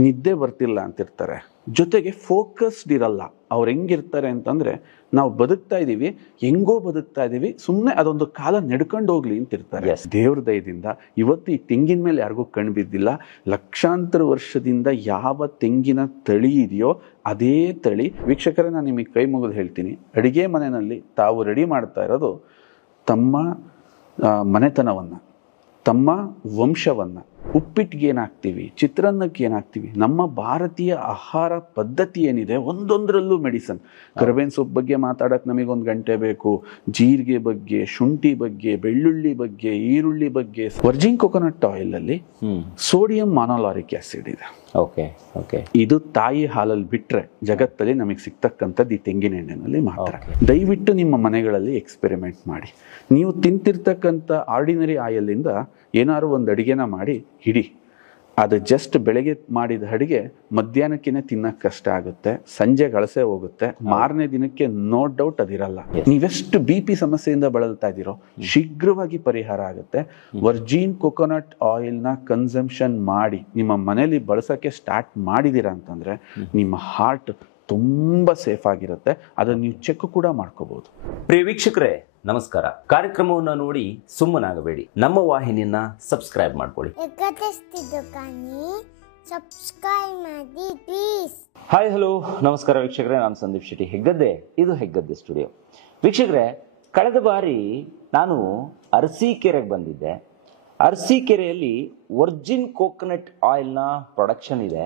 ನಿದ್ದೆ ಬರ್ತಿಲ್ಲ ಅಂತಿರ್ತಾರೆ, ಜೊತೆಗೆ ಫೋಕಸ್ಡ್ ಇರಲ್ಲ. ಅವ್ರು ಹೆಂಗಿರ್ತಾರೆ ಅಂತಂದ್ರೆ, ನಾವು ಬದುಕ್ತಾ ಇದೀವಿ, ಹೆಂಗೋ ಬದುಕ್ತಾ ಇದೀವಿ, ಸುಮ್ಮನೆ ಅದೊಂದು ಕಾಲ ನಡ್ಕೊಂಡು ಹೋಗ್ಲಿ ಅಂತಿರ್ತಾರೆ. ದೇವ್ರ ದಯದಿಂದ ಇವತ್ತು ಈ ತೆಂಗಿನ ಮೇಲೆ ಯಾರಿಗೂ ಕಣ್ಣು ಬಿದ್ದಿಲ್ಲ. ಲಕ್ಷಾಂತರ ವರ್ಷದಿಂದ ಯಾವ ತೆಂಗಿನ ತಳಿ ಇದೆಯೋ ಅದೇ ತಳಿ. ವೀಕ್ಷಕರೇ, ನಾನು ನಿಮಗೆ ಕೈ ಮುಗಿದು ಹೇಳ್ತೀನಿ, ಅಡಿಗೆ ಮನೆಯಲ್ಲಿ ತಾವು ರೆಡಿ ಮಾಡ್ತಾ ಇರೋದು ತಮ್ಮ ಮನೆತನವನ್ನು, ತಮ್ಮ ವಂಶವನ್ನು. ಉಪ್ಪಿಟ್ಟಿಗೆ ಏನಾಗ್ತೀವಿ, ಚಿತ್ರಾನ್ನಕ್ಕೆ ಏನಾಗ್ತೀವಿ, ನಮ್ಮ ಭಾರತೀಯ ಆಹಾರ ಪದ್ಧತಿ ಏನಿದೆ ಒಂದೊಂದರಲ್ಲೂ ಮೆಡಿಸನ್. ಕರಿಬೇವಿನ ಸೊಪ್ಪು ಬಗ್ಗೆ ಮಾತಾಡೋಕೆ ನಮಗೊಂದು ಗಂಟೆ ಬೇಕು, ಜೀರಿಗೆ ಬಗ್ಗೆ, ಶುಂಠಿ ಬಗ್ಗೆ, ಬೆಳ್ಳುಳ್ಳಿ ಬಗ್ಗೆ, ಈರುಳ್ಳಿ ಬಗ್ಗೆ. ವರ್ಜಿನ್ ಕೊಕೊನಟ್ ಆಯಿಲಲ್ಲಿ ಸೋಡಿಯಂ ಮಾನೋಲಾರಿಕ್ ಆಸಿಡ್ ಇದೆ. ಓಕೆ ಓಕೆ ಇದು ತಾಯಿ ಹಾಲಲ್ಲಿ ಬಿಟ್ಟರೆ ಜಗತ್ತಲ್ಲಿ ನಮಗೆ ಸಿಗ್ತಕ್ಕಂಥದ್ದು ಈ ತೆಂಗಿನ ಎಣ್ಣೆನಲ್ಲಿ ಮಾತ್ರ. ದಯವಿಟ್ಟು ನಿಮ್ಮ ಮನೆಗಳಲ್ಲಿ ಎಕ್ಸ್ಪೆರಿಮೆಂಟ್ ಮಾಡಿ. ನೀವು ತಿಂತಿರ್ತಕ್ಕಂಥ ಆರ್ಡಿನರಿ ಆಯಿಲಿಂದ ಏನಾದ್ರು ಒಂದು ಅಡುಗೆನ ಮಾಡಿ ಹಿಡಿ. ಅದು ಜಸ್ಟ್ ಬೆಳಗ್ಗೆ ಮಾಡಿದ ಅಡುಗೆ ಮಧ್ಯಾಹ್ನಕ್ಕಿನೇ ತಿನ್ನಕ್ಕೆ ಕಷ್ಟ ಆಗುತ್ತೆ, ಸಂಜೆ ಗಳಸೆ ಹೋಗುತ್ತೆ, ಮಾರನೇ ದಿನಕ್ಕೆ ನೋ ಡೌಟ್ ಅದಿರಲ್ಲ. ನೀವೆಷ್ಟು BP ಸಮಸ್ಯೆಯಿಂದ ಬಳಲ್ತಾ ಇದ್ದೀರೋ ಶೀಘ್ರವಾಗಿ ಪರಿಹಾರ ಆಗುತ್ತೆ. ವರ್ಜಿನ್ ಕೊಕೊನಟ್ ಆಯಿಲ್ನ ಕನ್ಸಂಪ್ಷನ್ ಮಾಡಿ ನಿಮ್ಮ ಮನೇಲಿ ಬಳಸೋಕ್ಕೆ ಸ್ಟಾರ್ಟ್ ಮಾಡಿದ್ದೀರಾ ಅಂತಂದರೆ ನಿಮ್ಮ ಹಾರ್ಟ್ ತುಂಬ ಸೇಫ್ ಆಗಿರುತ್ತೆ. ಅದನ್ನು ನೀವು ಚೆಕ್ ಕೂಡ ಮಾಡ್ಕೋಬಹುದು. ಪ್ರಿಯ ವೀಕ್ಷಕರೇ ನಮಸ್ಕಾರ. ಕಾರ್ಯಕ್ರಮವನ್ನು ನೋಡಿ ಸುಮ್ಮನಾಗಬೇಡಿ, ನಮ್ಮ ವಾಹಿನಿಯನ್ನ ಸಬ್ಸ್ಕ್ರೈಬ್ ಮಾಡ್ಕೊಳ್ಳಿ. ಹಾಯ್ ಹಲೋ ನಮಸ್ಕಾರ ವೀಕ್ಷಕರೇ, ನಾನು ಸಂದೀಪ್ ಶೆಟ್ಟಿ ಹೆಗ್ಗದ್ದೆ. ಇದು ಹೆಗ್ಗದ್ದೆ ಸ್ಟುಡಿಯೋ. ವೀಕ್ಷಕರೇ, ಕಳೆದ ಬಾರಿ ನಾನು ಅರಸೀಕೆರೆಗೆ ಬಂದಿದ್ದೆ. ಅರಸೀಕೆರೆಯಲ್ಲಿ ವರ್ಜಿನ್ ಕೋಕೋನಟ್ ಆಯಿಲ್ನ ಪ್ರೊಡಕ್ಷನ್ ಇದೆ.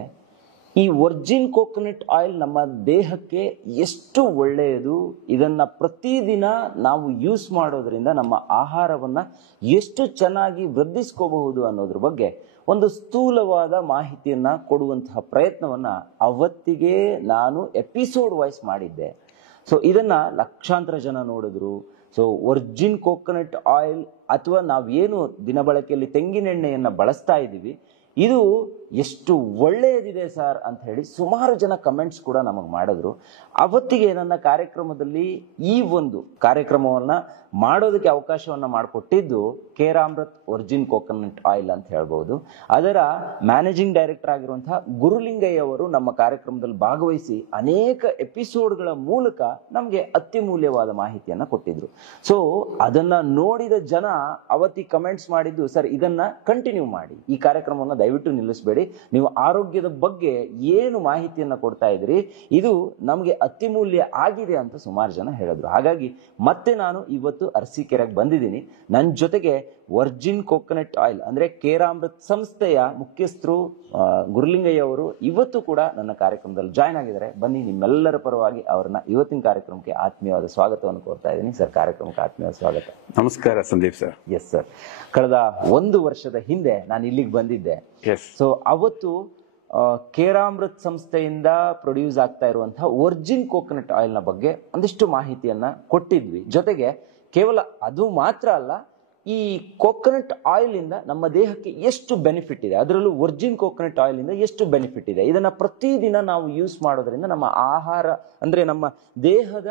ಈ ವರ್ಜಿನ್ ಕೋಕೋನಟ್ ಆಯಿಲ್ ನಮ್ಮ ದೇಹಕ್ಕೆ ಎಷ್ಟು ಒಳ್ಳೆಯದು, ಇದನ್ನು ಪ್ರತಿದಿನ ನಾವು ಯೂಸ್ ಮಾಡೋದ್ರಿಂದ ನಮ್ಮ ಆಹಾರವನ್ನು ಎಷ್ಟು ಚೆನ್ನಾಗಿ ವೃದ್ಧಿಸ್ಕೋಬಹುದು ಅನ್ನೋದ್ರ ಬಗ್ಗೆ ಒಂದು ಸ್ಥೂಲವಾದ ಮಾಹಿತಿಯನ್ನು ಕೊಡುವಂತಹ ಪ್ರಯತ್ನವನ್ನು ಅವತ್ತಿಗೆ ನಾನು ಎಪಿಸೋಡ್ ವೈಸ್ ಮಾಡಿದ್ದೆ. ಸೊ ಇದನ್ನು ಲಕ್ಷಾಂತರ ಜನ ನೋಡಿದ್ರು. ಸೊ ವರ್ಜಿನ್ ಕೋಕೋನಟ್ ಆಯಿಲ್ ಅಥವಾ ನಾವೇನು ದಿನಬಳಕೆಯಲ್ಲಿ ತೆಂಗಿನೆಣ್ಣೆಯನ್ನು ಬಳಸ್ತಾ ಇದ್ದೀವಿ, ಇದು ಎಷ್ಟು ಒಳ್ಳೆಯದಿದೆ ಸರ್ ಅಂತ ಹೇಳಿ ಸುಮಾರು ಜನ ಕಮೆಂಟ್ಸ್ ಕೂಡ ನಮಗೆ ಮಾಡಿದ್ರು. ಅವತ್ತಿಗೆ ನನ್ನ ಕಾರ್ಯಕ್ರಮದಲ್ಲಿ ಈ ಒಂದು ಕಾರ್ಯಕ್ರಮವನ್ನು ಮಾಡೋದಕ್ಕೆ ಅವಕಾಶವನ್ನು ಮಾಡಿಕೊಟ್ಟಿದ್ದು ಕೇರಾಮೃತ್ ವರ್ಜಿನ್ ಕೋಕೋನಟ್ ಆಯಿಲ್ ಅಂತ ಹೇಳ್ಬೋದು. ಅದರ ಮ್ಯಾನೇಜಿಂಗ್ ಡೈರೆಕ್ಟರ್ ಆಗಿರುವಂತಹ ಗುರುಲಿಂಗಯ್ಯ ಅವರು ನಮ್ಮ ಕಾರ್ಯಕ್ರಮದಲ್ಲಿ ಭಾಗವಹಿಸಿ ಅನೇಕ ಎಪಿಸೋಡ್ಗಳ ಮೂಲಕ ನಮಗೆ ಅತ್ಯಮೂಲ್ಯವಾದ ಮಾಹಿತಿಯನ್ನು ಕೊಟ್ಟಿದ್ರು. ಸೊ ಅದನ್ನ ನೋಡಿದ ಜನ ಅವತ್ತಿ ಕಮೆಂಟ್ಸ್ ಮಾಡಿದ್ದು, ಸರ್ ಇದನ್ನ ಕಂಟಿನ್ಯೂ ಮಾಡಿ, ಈ ಕಾರ್ಯಕ್ರಮವನ್ನು ದಯವಿಟ್ಟು ನಿಲ್ಲಿಸಬೇಡಿ, ನೀವು ಆರೋಗ್ಯದ ಬಗ್ಗೆ ಏನು ಮಾಹಿತಿಯನ್ನ ಕೊಡ್ತಾ ಇದ್ರಿ, ಇದು ನಮಗೆ ಅತ್ಯಮೂಲ್ಯ ಆಗಿದೆ ಅಂತ ಸುಮಾರು ಜನ ಹೇಳಿದ್ರು. ಹಾಗಾಗಿ ಮತ್ತೆ ನಾನು ಇವತ್ತು ಅರಸೀಕೆರೆಗೆ ಬಂದಿದ್ದೀನಿ. ನನ್ನ ಜೊತೆಗೆ ವರ್ಜಿನ್ ಕೋಕೋನಟ್ ಆಯಿಲ್ ಅಂದ್ರೆ ಕೇರಾಮೃತ್ ಸಂಸ್ಥೆಯ ಮುಖ್ಯಸ್ಥರು ಗುರುಲಿಂಗಯ್ಯ ಅವರು ಇವತ್ತು ಕೂಡ ನನ್ನ ಕಾರ್ಯಕ್ರಮದಲ್ಲಿ ಜಾಯ್ನ್ ಆಗಿದ್ದಾರೆ. ಬನ್ನಿ, ನಿಮ್ಮೆಲ್ಲರ ಪರವಾಗಿ ಅವರನ್ನ ಇವತ್ತಿನ ಕಾರ್ಯಕ್ರಮಕ್ಕೆ ಆತ್ಮೀಯವಾದ ಸ್ವಾಗತವನ್ನು ಕೋರ್ತಾ ಇದ್ದೀನಿ. ಸರ್, ಕಾರ್ಯಕ್ರಮಕ್ಕೆ ಆತ್ಮೀಯವಾದ ಸ್ವಾಗತ. ನಮಸ್ಕಾರ ಸಂದೀಪ್ ಸರ್. ಎಸ್ ಸರ್, ಕಳೆದ 1 ವರ್ಷದ ಹಿಂದೆ ನಾನು ಇಲ್ಲಿಗೆ ಬಂದಿದ್ದೆ. ಸೊ ಅವತ್ತು ಕೇರಾಮೃತ್ ಸಂಸ್ಥೆಯಿಂದ ಪ್ರೊಡ್ಯೂಸ್ ಆಗ್ತಾ ಇರುವಂತಹ ವರ್ಜಿನ್ ಕೋಕೋನಟ್ ಆಯಿಲ್ನ ಬಗ್ಗೆ ಒಂದಿಷ್ಟು ಮಾಹಿತಿಯನ್ನ ಕೊಟ್ಟಿದ್ವಿ. ಜೊತೆಗೆ ಕೇವಲ ಅದು ಮಾತ್ರ ಅಲ್ಲ, ಈ ಕೋಕೋನಟ್ ಆಯಿಲ್ ಇಂದ ನಮ್ಮ ದೇಹಕ್ಕೆ ಎಷ್ಟು ಬೆನಿಫಿಟ್ ಇದೆ, ಅದರಲ್ಲೂ ವರ್ಜಿನ್ ಕೋಕೋನಟ್ ಆಯಿಲ್ ಇಂದ ಎಷ್ಟು ಬೆನಿಫಿಟ್ ಇದೆ, ಇದನ್ನ ಪ್ರತಿದಿನ ನಾವು ಯೂಸ್ ಮಾಡೋದ್ರಿಂದ ನಮ್ಮ ಆಹಾರ ಅಂದ್ರೆ ನಮ್ಮ ದೇಹದ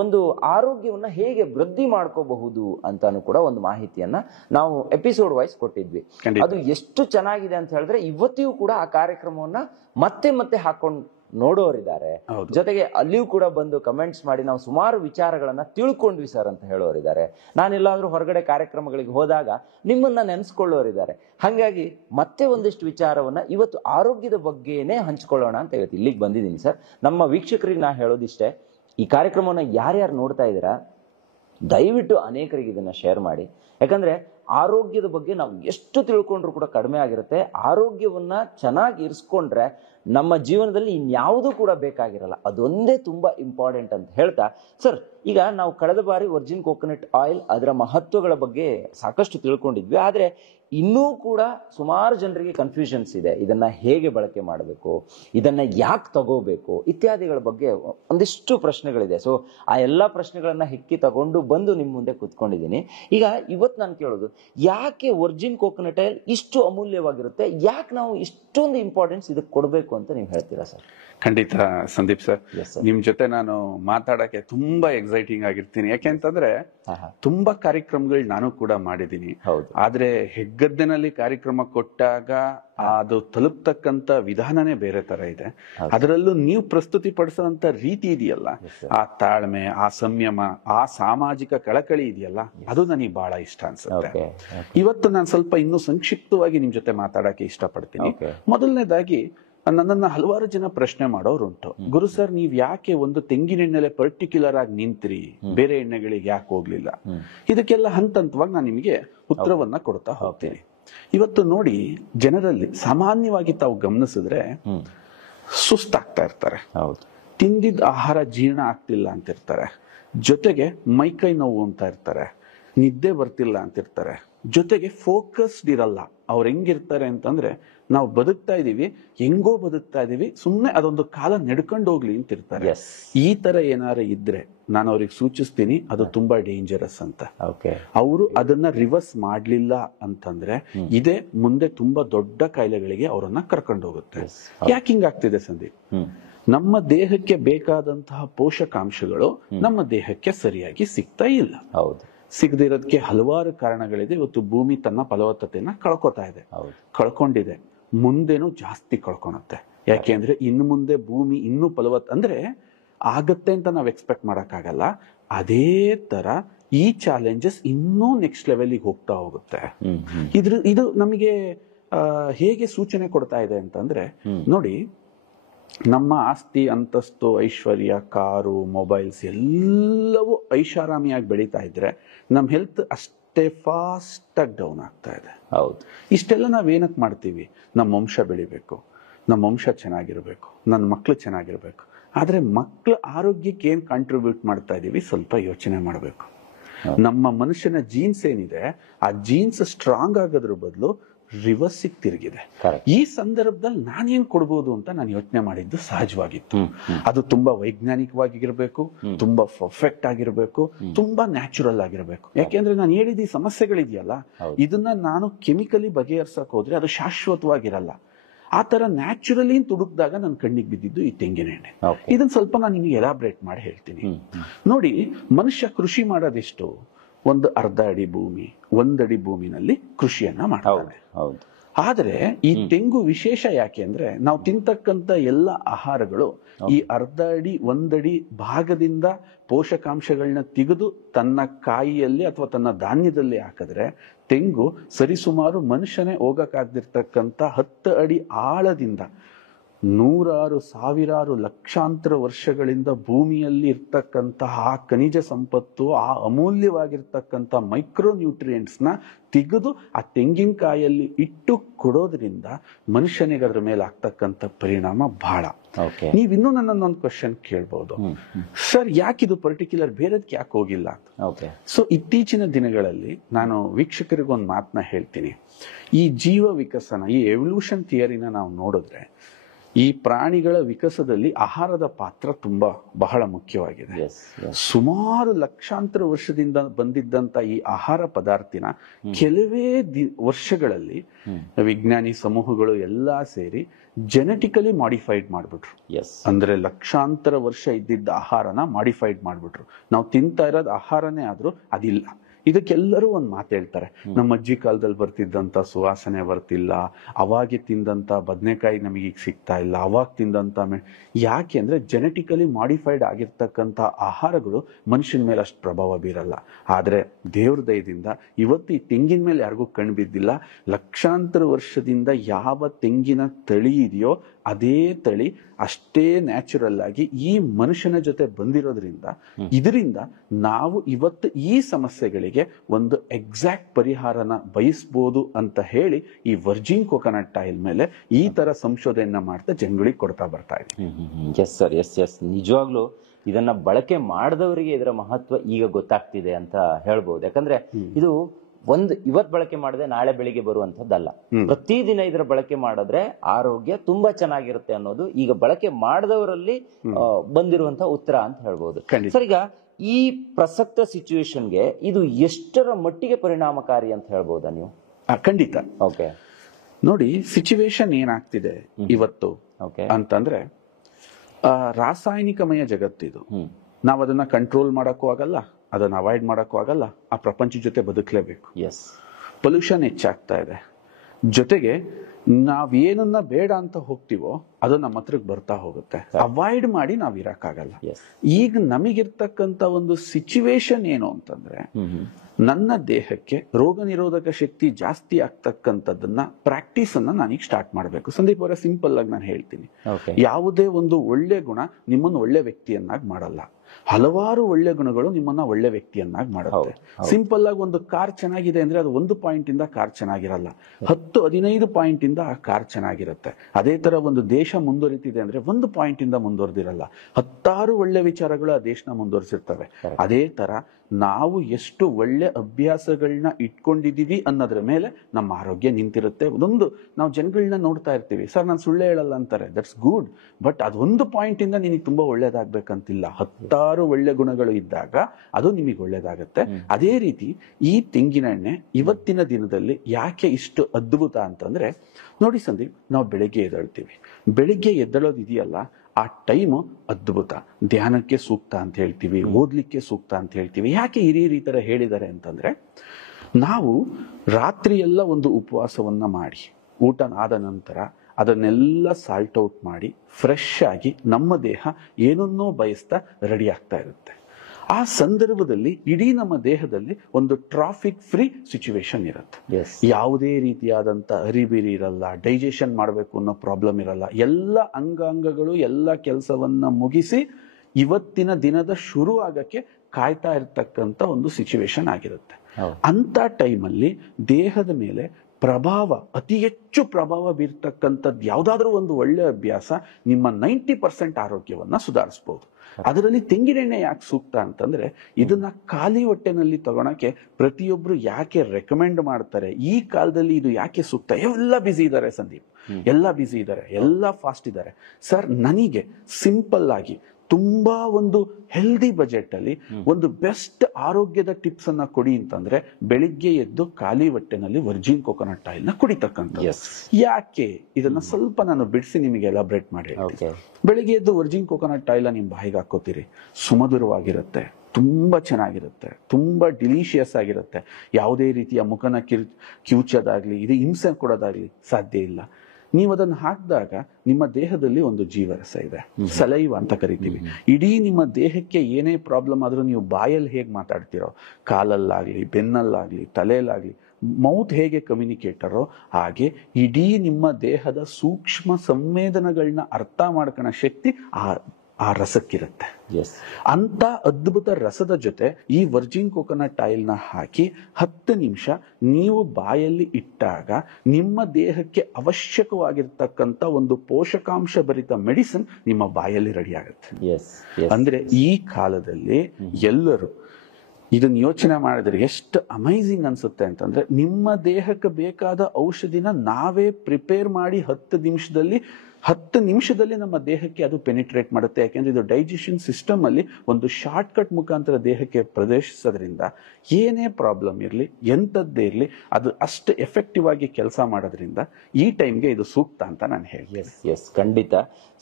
ಒಂದು ಆರೋಗ್ಯವನ್ನ ಹೇಗೆ ವೃದ್ಧಿ ಮಾಡ್ಕೋಬಹುದು ಅಂತಾನು ಕೂಡ ಒಂದು ಮಾಹಿತಿಯನ್ನ ನಾವು ಎಪಿಸೋಡ್ ವೈಸ್ ಕೊಟ್ಟಿದ್ವಿ. ಅದು ಎಷ್ಟು ಚೆನ್ನಾಗಿದೆ ಅಂತ ಹೇಳಿದ್ರೆ ಇವತ್ತಿಗೂ ಕೂಡ ಆ ಕಾರ್ಯಕ್ರಮವನ್ನ ಮತ್ತೆ ಮತ್ತೆ ಹಾಕೊಂಡು ನೋಡೋರಿದ್ದಾರೆ. ಜೊತೆಗೆ ಅಲ್ಲಿಯೂ ಕೂಡ ಬಂದು ಕಮೆಂಟ್ಸ್ ಮಾಡಿ ನಾವು ಸುಮಾರು ವಿಚಾರಗಳನ್ನ ತಿಳ್ಕೊಂಡ್ವಿ ಸರ್ ಅಂತ ಹೇಳೋರಿದ್ದಾರೆ. ನಾನೆಲ್ಲಾದ್ರೂ ಹೊರಗಡೆ ಕಾರ್ಯಕ್ರಮಗಳಿಗೆ ಹೋದಾಗ ನಿಮ್ಮನ್ನ ನೆನೆಸ್ಕೊಳ್ಳೋರಿದ್ದಾರೆ. ಹಾಗಾಗಿ ಮತ್ತೆ ಒಂದಿಷ್ಟು ವಿಚಾರವನ್ನ ಇವತ್ತು ಆರೋಗ್ಯದ ಬಗ್ಗೆನೇ ಹಂಚ್ಕೊಳ್ಳೋಣ ಅಂತ ಇವತ್ತು ಇಲ್ಲಿಗೆ ಬಂದಿದ್ದೀನಿ ಸರ್. ನಮ್ಮ ವೀಕ್ಷಕರಿಗೆ ನಾ ಹೇಳೋದಿಷ್ಟೇ, ಈ ಕಾರ್ಯಕ್ರಮವನ್ನು ಯಾರ್ಯಾರು ನೋಡ್ತಾ ಇದ್ದೀರಾ ದಯವಿಟ್ಟು ಅನೇಕರಿಗೆ ಇದನ್ನ ಶೇರ್ ಮಾಡಿ. ಯಾಕಂದ್ರೆ ಆರೋಗ್ಯದ ಬಗ್ಗೆ ನಾವು ಎಷ್ಟು ತಿಳ್ಕೊಂಡ್ರು ಕೂಡ ಕಡಿಮೆ ಆಗಿರುತ್ತೆ. ಆರೋಗ್ಯವನ್ನ ಚೆನ್ನಾಗಿ ಇರಿಸ್ಕೊಂಡ್ರೆ ನಮ್ಮ ಜೀವನದಲ್ಲಿ ಇನ್ಯಾವುದೂ ಕೂಡ ಬೇಕಾಗಿರಲ್ಲ. ಅದೊಂದೇ ತುಂಬಾ ಇಂಪಾರ್ಟೆಂಟ್ ಅಂತ ಹೇಳ್ತಾ, ಸರ್ ಈಗ ನಾವು ಕಳೆದ ಬಾರಿ ವರ್ಜಿನ್ ಕೋಕೋನಟ್ ಆಯಿಲ್ ಅದರ ಮಹತ್ವಗಳ ಬಗ್ಗೆ ಸಾಕಷ್ಟು ತಿಳ್ಕೊಂಡಿದ್ವಿ. ಆದ್ರೆ ಇನ್ನೂ ಕೂಡ ಸುಮಾರು ಜನರಿಗೆ ಕನ್ಫ್ಯೂಷನ್ಸ್ ಇದೆ. ಇದನ್ನ ಹೇಗೆ ಬಳಕೆ ಮಾಡಬೇಕು, ಇದನ್ನ ಯಾಕೆ ತಗೋಬೇಕು ಇತ್ಯಾದಿಗಳ ಬಗ್ಗೆ ಒಂದಿಷ್ಟು ಪ್ರಶ್ನೆಗಳಿದೆ. ಸೊ ಆ ಎಲ್ಲಾ ಪ್ರಶ್ನೆಗಳನ್ನ ಹೆಕ್ಕಿ ತಗೊಂಡು ಬಂದು ನಿಮ್ ಮುಂದೆ ಕೂತ್ಕೊಂಡಿದ್ದೀನಿ. ಈಗ ಇವತ್ತು ನಾನು ಕೇಳೋದು, ಯಾಕೆ ವರ್ಜಿನ್ ಕೋಕೋನಟ್ ಆಯಿಲ್ ಇಷ್ಟು ಅಮೂಲ್ಯವಾಗಿರುತ್ತೆ, ಯಾಕೆ ನಾವು ಇಷ್ಟೊಂದು ಇಂಪಾರ್ಟೆನ್ಸ್ ಇದಕ್ಕೆ ಕೊಡಬೇಕು ಅಂತ ನೀವು ಹೇಳ್ತೀರಾ ಸರ್? ಖಂಡಿತ ಸಂದೀಪ್ ಸರ್, ನಿಮ್ ಜೊತೆ ನಾನು ಮಾತಾಡಕ್ಕೆ ತುಂಬಾ ಎಕ್ಸೈಟಿಂಗ್ ಆಗಿರ್ತೀನಿ. ಯಾಕೆಂತಂದ್ರೆ ತುಂಬಾ ಕಾರ್ಯಕ್ರಮಗಳು ನಾನು ಕೂಡ ಮಾಡಿದ್ದೀನಿ. ಆದ್ರೆ ಹೆಗ್ಗದ್ದೆನಲ್ಲಿ ಕಾರ್ಯಕ್ರಮ ಕೊಟ್ಟಾಗ ಅದು ತಲುಪ್ತಕ್ಕಂತ ವಿಧಾನನೇ ಬೇರೆ ತರ ಇದೆ. ಅದರಲ್ಲೂ ನೀವು ಪ್ರಸ್ತುತಿ ಪಡಿಸುವಂತ ರೀತಿ ಇದೆಯಲ್ಲ, ಆ ತಾಳ್ಮೆ, ಆ ಸಂಯಮ, ಆ ಸಾಮಾಜಿಕ ಕಳಕಳಿ ಇದೆಯಲ್ಲ, ಅದು ನನಗೆ ಬಹಳ ಇಷ್ಟ ಅನ್ಸುತ್ತೆ. ಇವತ್ತು ನಾನು ಸ್ವಲ್ಪ ಇನ್ನೂ ಸಂಕ್ಷಿಪ್ತವಾಗಿ ನಿಮ್ ಜೊತೆ ಮಾತಾಡಕ್ಕೆ ಇಷ್ಟಪಡ್ತೀನಿ. ಮೊದಲನೇದಾಗಿ ನನ್ನನ್ನ ಹಲವಾರು ಜನ ಪ್ರಶ್ನೆ ಮಾಡೋರುಂಟು, ಗುರು ಸರ್ ನೀವ್ ಯಾಕೆ ಒಂದು ತೆಂಗಿನ ಎಣ್ಣೆಲೆ ಪರ್ಟಿಕ್ಯುಲರ್ ಆಗಿ ನಿಂತ್ರಿ, ಬೇರೆ ಎಣ್ಣೆಗಳಿಗೆ ಯಾಕೆ ಹೋಗ್ಲಿಲ್ಲ? ಇದಕ್ಕೆಲ್ಲ ಹಂತವಾಗಿ ನಾನು ನಿಮಗೆ ಉತ್ತರವನ್ನ ಕೊಡ್ತಾ ಹೋಗ್ತೀನಿ. ಇವತ್ತು ನೋಡಿ, ಜನರಲ್ಲಿ ಸಾಮಾನ್ಯವಾಗಿ ತಾವು ಗಮನಿಸಿದ್ರೆ ಸುಸ್ತಾಗ್ತಾ ಇರ್ತಾರೆ, ತಿಂದಿದ್ದ ಆಹಾರ ಜೀರ್ಣ ಆಗ್ತಿಲ್ಲ ಅಂತಿರ್ತಾರೆ, ಜೊತೆಗೆ ಮೈಕೈ ನೋವು ಅಂತ ಇರ್ತಾರೆ, ನಿದ್ದೆ ಬರ್ತಿಲ್ಲ ಅಂತಿರ್ತಾರೆ, ಜೊತೆಗೆ ಫೋಕಸ್ಡ್ ಇರಲ್ಲ. ಅವ್ರು ಹೆಂಗಿರ್ತಾರೆ ಅಂತಂದ್ರೆ, ನಾವು ಬದುಕ್ತಾ ಇದೀವಿ, ಹೆಂಗೋ ಬದುಕ್ತಾ ಇದೀವಿ, ಸುಮ್ನೆ ಅದೊಂದು ಕಾಲ ನಡ್ಕೊಂಡು ಹೋಗ್ಲಿ ಅಂತಿರ್ತಾರೆ. ಈ ತರ ಏನಾರು ಇದ್ರೆ ನಾನು ಅವ್ರಿಗೆ ಸೂಚಿಸ್ತೀನಿ, ಅದು ತುಂಬಾ ಡೇಂಜರಸ್ ಅಂತ. ಅವರು ಅದನ್ನ ರಿವರ್ಸ್ ಮಾಡ್ಲಿಲ್ಲ ಅಂತಂದ್ರೆ ಇದೇ ಮುಂದೆ ತುಂಬಾ ದೊಡ್ಡ ಕಾಯಿಲೆಗಳಿಗೆ ಅವರನ್ನ ಕರ್ಕೊಂಡು ಹೋಗುತ್ತೆ. ಯಾಕೆ ಹಿಂಗಾಗ್ತಿದೆ ಸಂದೀಪ್? ನಮ್ಮ ದೇಹಕ್ಕೆ ಬೇಕಾದಂತಹ ಪೋಷಕಾಂಶಗಳು ನಮ್ಮ ದೇಹಕ್ಕೆ ಸರಿಯಾಗಿ ಸಿಗ್ತಾ ಇಲ್ಲ. ಸಿಗದಿರೋದಕ್ಕೆ ಹಲವಾರು ಕಾರಣಗಳಿದೆ. ಇವತ್ತು ಭೂಮಿ ತನ್ನ ಫಲವತ್ತತೆಯನ್ನ ಕಳ್ಕೊಂಡಿದೆ, ಮುಂದೆನೂ ಜಾಸ್ತಿ ಕಳ್ಕೊಳುತ್ತೆ. ಯಾಕೆಂದ್ರೆ ಇನ್ನು ಮುಂದೆ ಭೂಮಿ ಇನ್ನೂ ಅಂದ್ರೆ ಆಗತ್ತೆ ಅಂತ ನಾವು ಎಕ್ಸ್ಪೆಕ್ಟ್ ಮಾಡಕ್ಕಾಗಲ್ಲ. ಅದೇ ತರ ಈ ಚಾಲೆಂಜಸ್ ಇನ್ನೂ ನೆಕ್ಸ್ಟ್ ಲೆವೆಲ್ಗೆ ಹೋಗ್ತಾ ಹೋಗುತ್ತೆ. ಇದು ನಮಗೆ ಹೇಗೆ ಸೂಚನೆ ಕೊಡ್ತಾ ಇದೆ ಅಂತಂದ್ರೆ, ನೋಡಿ, ನಮ್ಮ ಆಸ್ತಿ, ಅಂತಸ್ತು, ಐಶ್ವರ್ಯ, ಕಾರು, ಮೊಬೈಲ್ಸ್ ಎಲ್ಲವೂ ಐಷಾರಾಮಿಯಾಗಿ ಬೆಳೀತಾ ಇದ್ರೆ ನಮ್ಮ ಹೆಲ್ತ್ ಅಷ್ಟೇ ಫಾಸ್ಟ್ ಆಗಿ ಡೌನ್ ಆಗ್ತಾ ಇದೆ. ಇಷ್ಟೆಲ್ಲ ನಾವೇನಕ್ಕೆ ಮಾಡ್ತೀವಿ? ನಮ್ಮ ವಂಶ ಬೆಳಿಬೇಕು, ನಮ್ಮ ವಂಶ ಚೆನ್ನಾಗಿರ್ಬೇಕು, ನನ್ನ ಮಕ್ಳು ಚೆನ್ನಾಗಿರ್ಬೇಕು. ಆದ್ರೆ ಮಕ್ಳ ಆರೋಗ್ಯಕ್ಕೆ ಏನ್ ಕಾಂಟ್ರಿಬ್ಯೂಟ್ ಮಾಡ್ತಾ ಇದೀವಿ ಸ್ವಲ್ಪ ಯೋಚನೆ ಮಾಡಬೇಕು. ನಮ್ಮ ಮನುಷ್ಯನ ಜೀನ್ಸ್ ಏನಿದೆ, ಆ ಜೀನ್ಸ್ ಸ್ಟ್ರಾಂಗ್ ಆಗೋದ್ರ ಬದಲು ರಿವರ್ಸಿಗೆ ತಿರುಗಿದೆ. ಈ ಸಂದರ್ಭದಲ್ಲಿ ನಾನೇನ್ ಕೊಡ್ಬೋದು ಅಂತ ನಾನು ಯೋಚನೆ ಮಾಡಿದ್ದು ಸಹಜವಾಗಿತ್ತು. ಅದು ತುಂಬಾ ವೈಜ್ಞಾನಿಕವಾಗಿರ್ಬೇಕು, ತುಂಬಾ ಪರ್ಫೆಕ್ಟ್ ಆಗಿರ್ಬೇಕು, ತುಂಬಾ ನ್ಯಾಚುರಲ್ ಆಗಿರ್ಬೇಕು. ಯಾಕೆಂದ್ರೆ ನಾನು ಹೇಳಿದ ಈ ಸಮಸ್ಯೆಗಳಿದೆಯಲ್ಲ, ಇದನ್ನ ನಾನು ಕೆಮಿಕಲಿ ಬಗೆಹರಿಸಕ್ ಹೋದ್ರೆ ಅದು ಶಾಶ್ವತವಾಗಿರಲ್ಲ. ಆ ತರ ನ್ಯಾಚುರಲಿ ತುಡುಕ್ದಾಗ ನನ್ನ ಕಣ್ಣಿಗೆ ಬಿದ್ದಿದ್ದು ಈ ತೆಂಗಿನ ಎಣ್ಣೆ. ಇದನ್ನ ಸ್ವಲ್ಪ ನಾನು ನಿಮಗೆ ಎಲಾಬ್ರೇಟ್ ಮಾಡಿ ಹೇಳ್ತೀನಿ. ನೋಡಿ, ಮನುಷ್ಯ ಕೃಷಿ ಮಾಡೋದೆಷ್ಟು? ಒಂದು ಅರ್ಧ ಅಡಿ ಭೂಮಿ, 1 ಅಡಿ ಭೂಮಿನಲ್ಲಿ ಕೃಷಿಯನ್ನ ಮಾಡ್ತಾನೆ. ಆದ್ರೆ ಈ ತೆಂಗು ವಿಶೇಷ ಯಾಕೆ ಅಂದ್ರೆ, ನಾವು ತಿಂತಕ್ಕಂತ ಎಲ್ಲ ಆಹಾರಗಳು ಈ ಅರ್ಧ ಅಡಿ 1 ಅಡಿ ಭಾಗದಿಂದ ಪೋಷಕಾಂಶಗಳನ್ನ ತೆಗೆದು ತನ್ನ ಕಾಯಿಯಲ್ಲಿ ಅಥವಾ ತನ್ನ ಧಾನ್ಯದಲ್ಲಿ ಹಾಕಿದ್ರೆ, ತೆಂಗು ಸರಿಸುಮಾರು ಮನುಷ್ಯನೇ ಹೋಗಕ್ಕಾಗ್ದಿರ್ತಕ್ಕಂಥ 10 ಅಡಿ ಆಳದಿಂದ ನೂರಾರು, ಸಾವಿರಾರು, ಲಕ್ಷಾಂತರ ವರ್ಷಗಳಿಂದ ಭೂಮಿಯಲ್ಲಿ ಇರ್ತಕ್ಕಂತಹ ಆ ಖನಿಜ ಸಂಪತ್ತು, ಆ ಅಮೂಲ್ಯವಾಗಿರ್ತಕ್ಕಂಥ ಮೈಕ್ರೋ ನ್ಯೂಟ್ರಿಯೆಂಟ್ಸ್ ನ ತೆಗೆದು ಆ ತೆಂಗಿನಕಾಯಲ್ಲಿ ಇಟ್ಟು ಕೊಡೋದ್ರಿಂದ ಮನುಷ್ಯನಿಗೆ ಅದ್ರ ಮೇಲೆ ಆಗ್ತಕ್ಕಂಥ ಪರಿಣಾಮ ಬಹಳ. ನೀವಿನ್ನೂ ನನ್ನೊಂದು ಕ್ವಶನ್ ಕೇಳ್ಬಹುದು, ಸರ್ ಯಾಕಿದು ಪರ್ಟಿಕ್ಯುಲರ್ ಬೇರೆದಕ್ಕೆ ಯಾಕೆ ಹೋಗಿಲ್ಲ ಅಂತ. ಸೊ ಇತ್ತೀಚಿನ ದಿನಗಳಲ್ಲಿ ನಾನು ವೀಕ್ಷಕರಿಗೊಂದು ಮಾತನ್ನ ಹೇಳ್ತೀನಿ. ಈ ಜೀವ ವಿಕಸನ, ಈ ಎವಲ್ಯೂಷನ್ ಥಿಯರಿನ ನಾವು ನೋಡಿದ್ರೆ, ಈ ಪ್ರಾಣಿಗಳ ವಿಕಾಸದಲ್ಲಿ ಆಹಾರದ ಪಾತ್ರ ಬಹಳ ಮುಖ್ಯವಾಗಿದೆ. ಸುಮಾರು ಲಕ್ಷಾಂತರ ವರ್ಷದಿಂದ ಬಂದಿದ್ದಂತ ಈ ಆಹಾರ ಪದಾರ್ಥನ ಕೆಲವೇ ವರ್ಷಗಳಲ್ಲಿ ವಿಜ್ಞಾನಿ ಸಮೂಹಗಳು ಎಲ್ಲಾ ಸೇರಿ ಜೆನೆಟಿಕಲಿ ಮಾಡಿಫೈಡ್ ಮಾಡ್ಬಿಟ್ರು. ಅಂದ್ರೆ ಲಕ್ಷಾಂತರ ವರ್ಷ ಇದ್ದಿದ್ದ ಆಹಾರನ ಮಾಡಿಫೈಡ್ ಮಾಡ್ಬಿಟ್ರು. ನಾವು ತಿಂತಾ ಇರೋದು ಆಹಾರನೇ ಆದ್ರೂ ಅದಿಲ್ಲ. ಇದಕ್ಕೆಲ್ಲರೂ ಒಂದು ಮಾತು ಹೇಳ್ತಾರೆ, ನಮ್ಮ ಅಜ್ಜಿ ಕಾಲದಲ್ಲಿ ಬರ್ತಿದ್ದಂತ ಸುವಾಸನೆ ಬರ್ತಿಲ್ಲ, ಅವಾಗೆ ತಿಂದಂತ ಬದನೆಕಾಯಿ ನಮಗೆ ಈಗ ಸಿಗ್ತಾ ಇಲ್ಲ, ಅವಾಗ ತಿಂದಂತ ಯಾಕೆ ಅಂದ್ರೆ ಜೆನೆಟಿಕಲಿ ಮಾಡಿಫೈಡ್ ಆಗಿರ್ತಕ್ಕಂಥ ಆಹಾರಗಳು ಮನುಷ್ಯನ ಮೇಲೆ ಅಷ್ಟು ಪ್ರಭಾವ ಬೀರಲ್ಲ. ಆದ್ರೆ ದೇವ್ರ ದಯದಿಂದ ಇವತ್ತು ಈ ತೆಂಗಿನ ಮೇಲೆ ಯಾರಿಗೂ ಕಣ್ಣು ಬಿದ್ದಿಲ್ಲ. ಲಕ್ಷಾಂತರ ವರ್ಷದಿಂದ ಯಾವ ತೆಂಗಿನ ತಳಿ ಇದೆಯೋ ಅದೇ ತಳಿ ಅಷ್ಟೇ ನ್ಯಾಚುರಲ್ ಆಗಿ ಈ ಮನುಷ್ಯನ ಜೊತೆ ಬಂದಿರೋದ್ರಿಂದ ಇದರಿಂದ ನಾವು ಇವತ್ತು ಈ ಸಮಸ್ಯೆಗಳಿಗೆ ಒಂದು ಎಕ್ಸಾಕ್ಟ್ ಪರಿಹಾರನ ಬಯಸ್ಬೋದು ಅಂತ ಹೇಳಿ ಈ ವರ್ಜಿನ್ ಕೋಕೋನಟ್ ಆಯಿಲ್ ಮೇಲೆ ಈ ತರ ಸಂಶೋಧನೆ ಮಾಡ್ತಾ ಜನಗಳಿಗೆ ಕೊಡ್ತಾ ಬರ್ತಾ ಇದೆ. ಎಸ್ ಸರ್, ಎಸ್ ನಿಜವಾಗ್ಲೂ ಇದನ್ನ ಬಳಕೆ ಮಾಡಿದವರಿಗೆ ಇದರ ಮಹತ್ವ ಈಗ ಗೊತ್ತಾಗ್ತಿದೆ ಅಂತ ಹೇಳ್ಬೋದು. ಯಾಕಂದ್ರೆ ಇದು ಇವತ್ ಬಳಕೆ ಮಾಡದೆ ನಾಳೆ ಬೆಳಿಗ್ಗೆ ಬರುವಂತದ್ದಲ್ಲ. ಪ್ರತಿದಿನ ಇದರ ಬಳಕೆ ಮಾಡಿದ್ರೆ ಆರೋಗ್ಯ ತುಂಬಾ ಚೆನ್ನಾಗಿರುತ್ತೆ ಅನ್ನೋದು ಈಗ ಬಳಕೆ ಮಾಡಿದವರಲ್ಲಿ ಬಂದಿರುವಂತಹ ಉತ್ತರ ಅಂತ ಹೇಳ್ಬೋದು. ಸರ್, ಈಗ ಈ ಪ್ರಸಕ್ತ ಸಿಚುವೇಶನ್ಗೆ ಇದು ಎಷ್ಟರ ಮಟ್ಟಿಗೆ ಪರಿಣಾಮಕಾರಿ ಅಂತ ಹೇಳ್ಬೋದಾ ನೀವು? ಖಂಡಿತ. ಓಕೆ, ನೋಡಿ, ಸಿಚುವೇಶನ್ ಏನಾಗ್ತಿದೆ ಇವತ್ತು ಅಂತಂದ್ರೆ, ರಾಸಾಯನಿಕಮಯ ಜಗತ್ತಿದು. ನಾವ್ ಅದನ್ನ ಕಂಟ್ರೋಲ್ ಮಾಡಕ್ಕೂ ಆಗಲ್ಲ, ಅದನ್ನ ಅವಾಯ್ಡ್ ಮಾಡೋಕ್ಕೂ ಆಗಲ್ಲ, ಆ ಪ್ರಪಂಚದ ಜೊತೆ ಬದುಕಲೇಬೇಕು. ಎಸ್. ಪೊಲ್ಯೂಷನ್ ಹೆಚ್ಚಾಗ್ತಾ ಇದೆ, ಜೊತೆಗೆ ನಾವೇನನ್ನ ಬೇಡ ಅಂತ ಹೋಗ್ತೀವೋ ಅದು ನಮ್ಮ ಹತ್ರಕ್ಕೆ ಬರ್ತಾ ಹೋಗುತ್ತೆ. ಅವಾಯ್ಡ್ ಮಾಡಿ ನಾವ್ ಇರಕ್ಕಾಗಲ್ಲ. ಈಗ ನಮಗಿರ್ತಕ್ಕಂತ ಒಂದು ಸಿಚುವೇಶನ್ ಏನು ಅಂತಂದ್ರೆ, ನನ್ನ ದೇಹಕ್ಕೆ ರೋಗ ನಿರೋಧಕ ಶಕ್ತಿ ಜಾಸ್ತಿ ಆಗ್ತಕ್ಕಂಥದ್ದನ್ನ ಪ್ರಾಕ್ಟೀಸ್ ಅನ್ನ ನಾನೀಗ ಸ್ಟಾರ್ಟ್ ಮಾಡಬೇಕು. ಸಂದೀಪ್ ಅವರೇ, ಸಿಂಪಲ್ ಆಗಿ ನಾನು ಹೇಳ್ತೀನಿ, ಯಾವುದೇ ಒಂದು ಒಳ್ಳೆ ಗುಣ ನಿಮ್ಮನ್ನು ಒಳ್ಳೆ ವ್ಯಕ್ತಿಯನ್ನಾಗಿ ಮಾಡಲ್ಲ. ಹಲವಾರು ಒಳ್ಳೆ ಗುಣಗಳು ನಿಮ್ಮನ್ನ ಒಳ್ಳೆ ವ್ಯಕ್ತಿಯನ್ನಾಗಿ ಮಾಡುತ್ತೆ. ಸಿಂಪಲ್ ಆಗಿ ಒಂದು ಕಾರ್ ಚೆನ್ನಾಗಿದೆ ಅಂದ್ರೆ ಅದು 1 ಪಾಯಿಂಟ್ ಇಂದ ಕಾರ್ ಚೆನ್ನಾಗಿರಲ್ಲ, 10-15 ಪಾಯಿಂಟ್ ಇಂದ ಆ ಕಾರ್ ಚೆನ್ನಾಗಿರುತ್ತೆ. ಅದೇ ತರ ಒಂದು ದೇಶ ಮುಂದುವರಿತಿದೆ ಅಂದ್ರೆ 1 ಪಾಯಿಂಟ್ ಇಂದ ಮುಂದುವರೆದಿರಲ್ಲ, 10 ಒಳ್ಳೆ ವಿಚಾರಗಳು ಆ ದೇಶನ ಮುಂದುವರಿಸಿರ್ತವೆ. ಅದೇ ತರ ನಾವು ಎಷ್ಟು ಒಳ್ಳೆ ಅಭ್ಯಾಸಗಳನ್ನ ಇಟ್ಕೊಂಡಿದೀವಿ ಅನ್ನೋದ್ರ ಮೇಲೆ ನಮ್ಮ ಆರೋಗ್ಯ ನಿಂತಿರುತ್ತೆ. ಒಂದು ನಾವು ಜನಗಳನ್ನ ನೋಡ್ತಾ ಇರ್ತೀವಿ, ಸರ್ ನಾನು ಸುಳ್ಳು ಹೇಳಲ್ಲ ಅಂತಾರೆ, ದಟ್ಸ್ ಗುಡ್, ಬಟ್ ಅದು 1 ಪಾಯಿಂಟ್ ಇಂದ ನಿನಗೆ ತುಂಬಾ ಒಳ್ಳೇದಾಗ್ಬೇಕಂತಿಲ್ಲ. 10 ಒಳ್ಳೆ ಗುಣಗಳು ಇದ್ದಾಗ ಅದು ನಿಮಗೆ ಒಳ್ಳೇದಾಗತ್ತೆ. ಅದೇ ರೀತಿ ಈ ತೆಂಗಿನೆಣ್ಣೆ ಇವತ್ತಿನ ದಿನದಲ್ಲಿ ಯಾಕೆ ಇಷ್ಟು ಅದ್ಭುತ ಅಂತಂದ್ರೆ, ನೋಡಿ ಸಂದೀಪ್, ನಾವು ಬೆಳಿಗ್ಗೆ ಎದ್ದೇಳ್ತೀವಿ, ಬೆಳಿಗ್ಗೆ ಎದ್ದೇಳೋದಿದೆಯಲ್ಲ ಆ ಟೈಮು ಅದ್ಭುತ. ಧ್ಯಾನಕ್ಕೆ ಸೂಕ್ತ ಅಂತ ಹೇಳ್ತೀವಿ, ಓದ್ಲಿಕ್ಕೆ ಸೂಕ್ತ ಅಂತ ಹೇಳ್ತೀವಿ. ಯಾಕೆ ಹಿರಿಯರು ಈ ತರ ಹೇಳಿದ್ದಾರೆ ಅಂತಂದ್ರೆ, ನಾವು ರಾತ್ರಿ ಎಲ್ಲ ಒಂದು ಉಪವಾಸವನ್ನ ಮಾಡಿ ಊಟ ಆದ ನಂತರ ಅದನ್ನೆಲ್ಲ ಸಾಲ್ಟ್ ಔಟ್ ಮಾಡಿ ಫ್ರೆಶ್ ಆಗಿ ನಮ್ಮ ದೇಹ ಏನನ್ನೋ ಬಯಸ್ತಾ ರೆಡಿ ಆಗ್ತಾ ಇರುತ್ತೆ. ಆ ಸಂದರ್ಭದಲ್ಲಿ ಇಡೀ ನಮ್ಮ ದೇಹದಲ್ಲಿ ಒಂದು ಟ್ರಾಫಿಕ್ ಫ್ರೀ ಸಿಚುವೇಶನ್ ಇರುತ್ತೆ. ಯಾವುದೇ ರೀತಿಯಾದಂತ ಹರಿಬಿರಿ ಇರಲ್ಲ, ಡೈಜೆಷನ್ ಮಾಡಬೇಕು ಅನ್ನೋ ಪ್ರಾಬ್ಲಮ್ ಇರಲ್ಲ. ಎಲ್ಲ ಅಂಗಾಂಗಗಳು ಎಲ್ಲ ಕೆಲಸವನ್ನ ಮುಗಿಸಿ ಇವತ್ತಿನ ದಿನದ ಶುರು ಆಗಕ್ಕೆ ಕಾಯ್ತಾ ಇರ್ತಕ್ಕಂಥ ಒಂದು ಸಿಚುವೇಶನ್ ಆಗಿರುತ್ತೆ. ಅಂತ ಟೈಮಲ್ಲಿ ದೇಹದ ಮೇಲೆ ಅತಿ ಹೆಚ್ಚು ಪ್ರಭಾವ ಬೀರ್ತಕ್ಕಂಥದ್ದು ಯಾವ್ದಾದ್ರೂ ಒಂದು ಒಳ್ಳೆ ಅಭ್ಯಾಸ ನಿಮ್ಮ 90% ಆರೋಗ್ಯವನ್ನ ಸುಧಾರಿಸಬಹುದು. ಅದರಲ್ಲಿ ತೆಂಗಿನೆಣ್ಣೆ ಯಾಕೆ ಸೂಕ್ತ ಅಂತಂದ್ರೆ, ಇದನ್ನ ಖಾಲಿ ಹೊಟ್ಟೆನಲ್ಲಿ ತಗೊಳಕ್ಕೆ ಪ್ರತಿಯೊಬ್ರು ಯಾಕೆ ರೆಕಮೆಂಡ್ ಮಾಡ್ತಾರೆ, ಈ ಕಾಲದಲ್ಲಿ ಇದು ಯಾಕೆ ಸೂಕ್ತ? ಎಲ್ಲ ಬಿಸಿ ಇದ್ದಾರೆ ಸಂದೀಪ್, ಎಲ್ಲ ಬಿಸಿ ಇದ್ದಾರೆ, ಎಲ್ಲ ಫಾಸ್ಟ್ ಇದ್ದಾರೆ. ಸರ್, ನನಗೆ ಸಿಂಪಲ್ ಆಗಿ ತುಂಬಾ ಒಂದು ಹೆಲ್ದಿ ಬಜೆಟ್ ಅಲ್ಲಿ ಒಂದು ಬೆಸ್ಟ್ ಆರೋಗ್ಯದ ಟಿಪ್ಸ್ ಅನ್ನ ಕೊಡಿ ಅಂತಂದ್ರೆ, ಬೆಳಿಗ್ಗೆ ಎದ್ದು ಖಾಲಿ ಹೊಟ್ಟೆನಲ್ಲಿ ವರ್ಜಿನ್ ಕೋಕೋನಟ್ ಆಯಿಲ್ ನ ಕುಡಿತಕ್ಕಂಥ. ಯಾಕೆ ಇದನ್ನ ಸ್ವಲ್ಪ ನಾನು ಬಿಡಿಸಿ ನಿಮಗೆ ಎಲಾಬ್ರೇಟ್ ಮಾಡಿ. ಬೆಳಿಗ್ಗೆ ಎದ್ದು ವರ್ಜಿನ್ ಕೋಕೋನಟ್ ಆಯಿಲ್ ನಿಮ್ ಬಾಯಿಗೆ ಹಾಕೋತೀರಿ, ಸುಮಧುರವಾಗಿರುತ್ತೆ, ತುಂಬಾ ಚೆನ್ನಾಗಿರುತ್ತೆ, ತುಂಬಾ ಡಿಲಿಷಿಯಸ್ ಆಗಿರುತ್ತೆ. ಯಾವುದೇ ರೀತಿಯ ಮುಖನ ಕಿವುಚೋದಾಗ್ಲಿ, ಇದು ಹಿಂಸೆ ಕೊಡೋದಾಗ್ಲಿ ಸಾಧ್ಯ ಇಲ್ಲ. ನೀವು ಅದನ್ನು ಹಾಕಿದಾಗ ನಿಮ್ಮ ದೇಹದಲ್ಲಿ ಒಂದು ಜೀವರಸ ಇದೆ, ಸಲೈವ ಅಂತ ಕರಿತೀವಿ. ಇಡೀ ನಿಮ್ಮ ದೇಹಕ್ಕೆ ಏನೇ ಪ್ರಾಬ್ಲಮ್ ಆದ್ರೂ ನೀವು ಬಾಯಲ್ಲಿ ಹೇಗೆ ಮಾತಾಡ್ತಿರೋ, ಕಾಲಲ್ಲಾಗ್ಲಿ, ಬೆನ್ನಲ್ಲಾಗ್ಲಿ, ತಲೆಯಲ್ಲಾಗ್ಲಿ, ಮೌತ್ ಹೇಗೆ ಕಮ್ಯುನಿಕೇಟರೋ ಹಾಗೆ ಇಡೀ ನಿಮ್ಮ ದೇಹದ ಸೂಕ್ಷ್ಮ ಸಂವೇದನೆಗಳನ್ನ ಅರ್ಥ ಮಾಡ್ಕೊಳ್ಳೋ ಶಕ್ತಿ ಆ ರಸಕ್ಕಿರುತ್ತೆ. ಅಂತ ಅದ್ಭುತ ರಸದ ಜೊತೆ ಈ ವರ್ಜಿನ್ ಕೋಕೋನಟ್ ಆಯಿಲ್ ನ ಹಾಕಿ 10 ನಿಮಿಷ ನೀವು ಬಾಯಲ್ಲಿ ಇಟ್ಟಾಗ ನಿಮ್ಮ ದೇಹಕ್ಕೆ ಅವಶ್ಯಕವಾಗಿರ್ತಕ್ಕಂಥ ಒಂದು ಪೋಷಕಾಂಶ ಭರಿತ ಮೆಡಿಸಿನ್ ನಿಮ್ಮ ಬಾಯಲ್ಲಿ ರೆಡಿ ಆಗುತ್ತೆ. ಅಂದ್ರೆ ಈ ಕಾಲದಲ್ಲಿ ಎಲ್ಲರೂ ಇದನ್ನ ಯೋಚನೆ ಮಾಡಿದ್ರೆ ಎಷ್ಟು ಅಮೈಸಿಂಗ್ ಅನ್ಸುತ್ತೆ ಅಂತಂದ್ರೆ, ನಿಮ್ಮ ದೇಹಕ್ಕೆ ಬೇಕಾದ ಔಷಧಿನ ನಾವೇ ಪ್ರಿಪೇರ್ ಮಾಡಿ 10 ನಿಮಿಷದಲ್ಲಿ ನಮ್ಮ ದೇಹಕ್ಕೆ ಅದು ಪೆನಿಟ್ರೇಟ್ ಮಾಡುತ್ತೆ. ಯಾಕೆಂದ್ರೆ ಇದು ಡೈಜೆಷನ್ ಸಿಸ್ಟಮ್ ಅಲ್ಲಿ ಒಂದು ಶಾರ್ಟ್ ಕಟ್ ಮುಖಾಂತರ ದೇಹಕ್ಕೆ ಪ್ರವೇಶಿಸೋದ್ರಿಂದ ಏನೇ ಪ್ರಾಬ್ಲಮ್ ಇರಲಿ, ಎಂಥದ್ದೇ ಇರಲಿ, ಅದು ಅಷ್ಟು ಎಫೆಕ್ಟಿವ್ ಆಗಿ ಕೆಲಸ ಮಾಡೋದ್ರಿಂದ ಈ ಟೈಮ್ಗೆ ಇದು ಸೂಕ್ತ ಅಂತ ನಾನು ಹೇಳ್ತೀನಿ. ಎಸ್, ಖಂಡಿತ.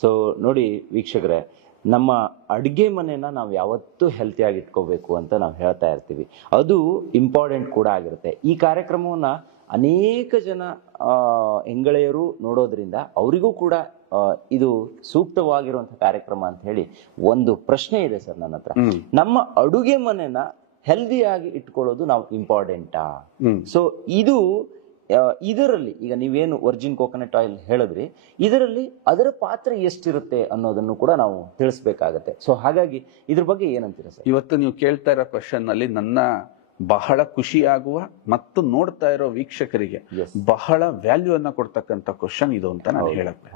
ಸೊ ನೋಡಿ ವೀಕ್ಷಕರೇ, ನಮ್ಮ ಅಡುಗೆ ಮನೆನ ನಾವು ಯಾವತ್ತೂ ಹೆಲ್ತಿಯಾಗಿ ಇಟ್ಕೋಬೇಕು ಅಂತ ನಾವು ಹೇಳ್ತಾ ಇರ್ತೀವಿ. ಅದು ಇಂಪಾರ್ಟೆಂಟ್ ಕೂಡ ಆಗಿರುತ್ತೆ. ಈ ಕಾರ್ಯಕ್ರಮವನ್ನ ಅನೇಕ ಜನ ಹೆಂಗಳೆಯರು ನೋಡೋದ್ರಿಂದ ಅವರಿಗೂ ಕೂಡ ಇದು ಸೂಕ್ತವಾಗಿರುವಂತಹ ಕಾರ್ಯಕ್ರಮ ಅಂತ ಹೇಳಿ ಒಂದು ಪ್ರಶ್ನೆ ಇದೆ ಸರ್ ನನ್ನ ಹತ್ರ. ನಮ್ಮ ಅಡುಗೆ ಮನೆನ ಹೆಲ್ದಿಯಾಗಿ ಇಟ್ಕೊಳ್ಳೋದು ನಾವು ಇಂಪಾರ್ಟೆಂಟಾ? ಸೊ ಇದರಲ್ಲಿ ಈಗ ನೀವೇನು ವರ್ಜಿನ್ ಕೋಕೋನಟ್ ಆಯಿಲ್ ಹೇಳಿದ್ರಿ, ಇದರಲ್ಲಿ ಅದರ ಪಾತ್ರ ಎಷ್ಟಿರುತ್ತೆ ಅನ್ನೋದನ್ನು ಕೂಡ ನಾವು ತಿಳಿಸ್ಬೇಕಾಗತ್ತೆ. ಸೊ ಹಾಗಾಗಿ ಇದ್ರ ಬಗ್ಗೆ ಏನಂತೀರಾ ಸರ್? ಇವತ್ತು ನೀವು ಕೇಳ್ತಾ ಇರೋ ಕ್ವಶನ್ ಅಲ್ಲಿ ನನ್ನ ಬಹಳ ಖುಷಿಯಾಗುವ ಮತ್ತು ನೋಡ್ತಾ ಇರೋ ವೀಕ್ಷಕರಿಗೆ ಬಹಳ ವ್ಯಾಲ್ಯೂ ಅನ್ನ ಕೊಡ್ತಕ್ಕಂಥ ಕ್ವಶನ್ ಇದು ಅಂತ ನಾನು ಹೇಳಕ್ಕೆ.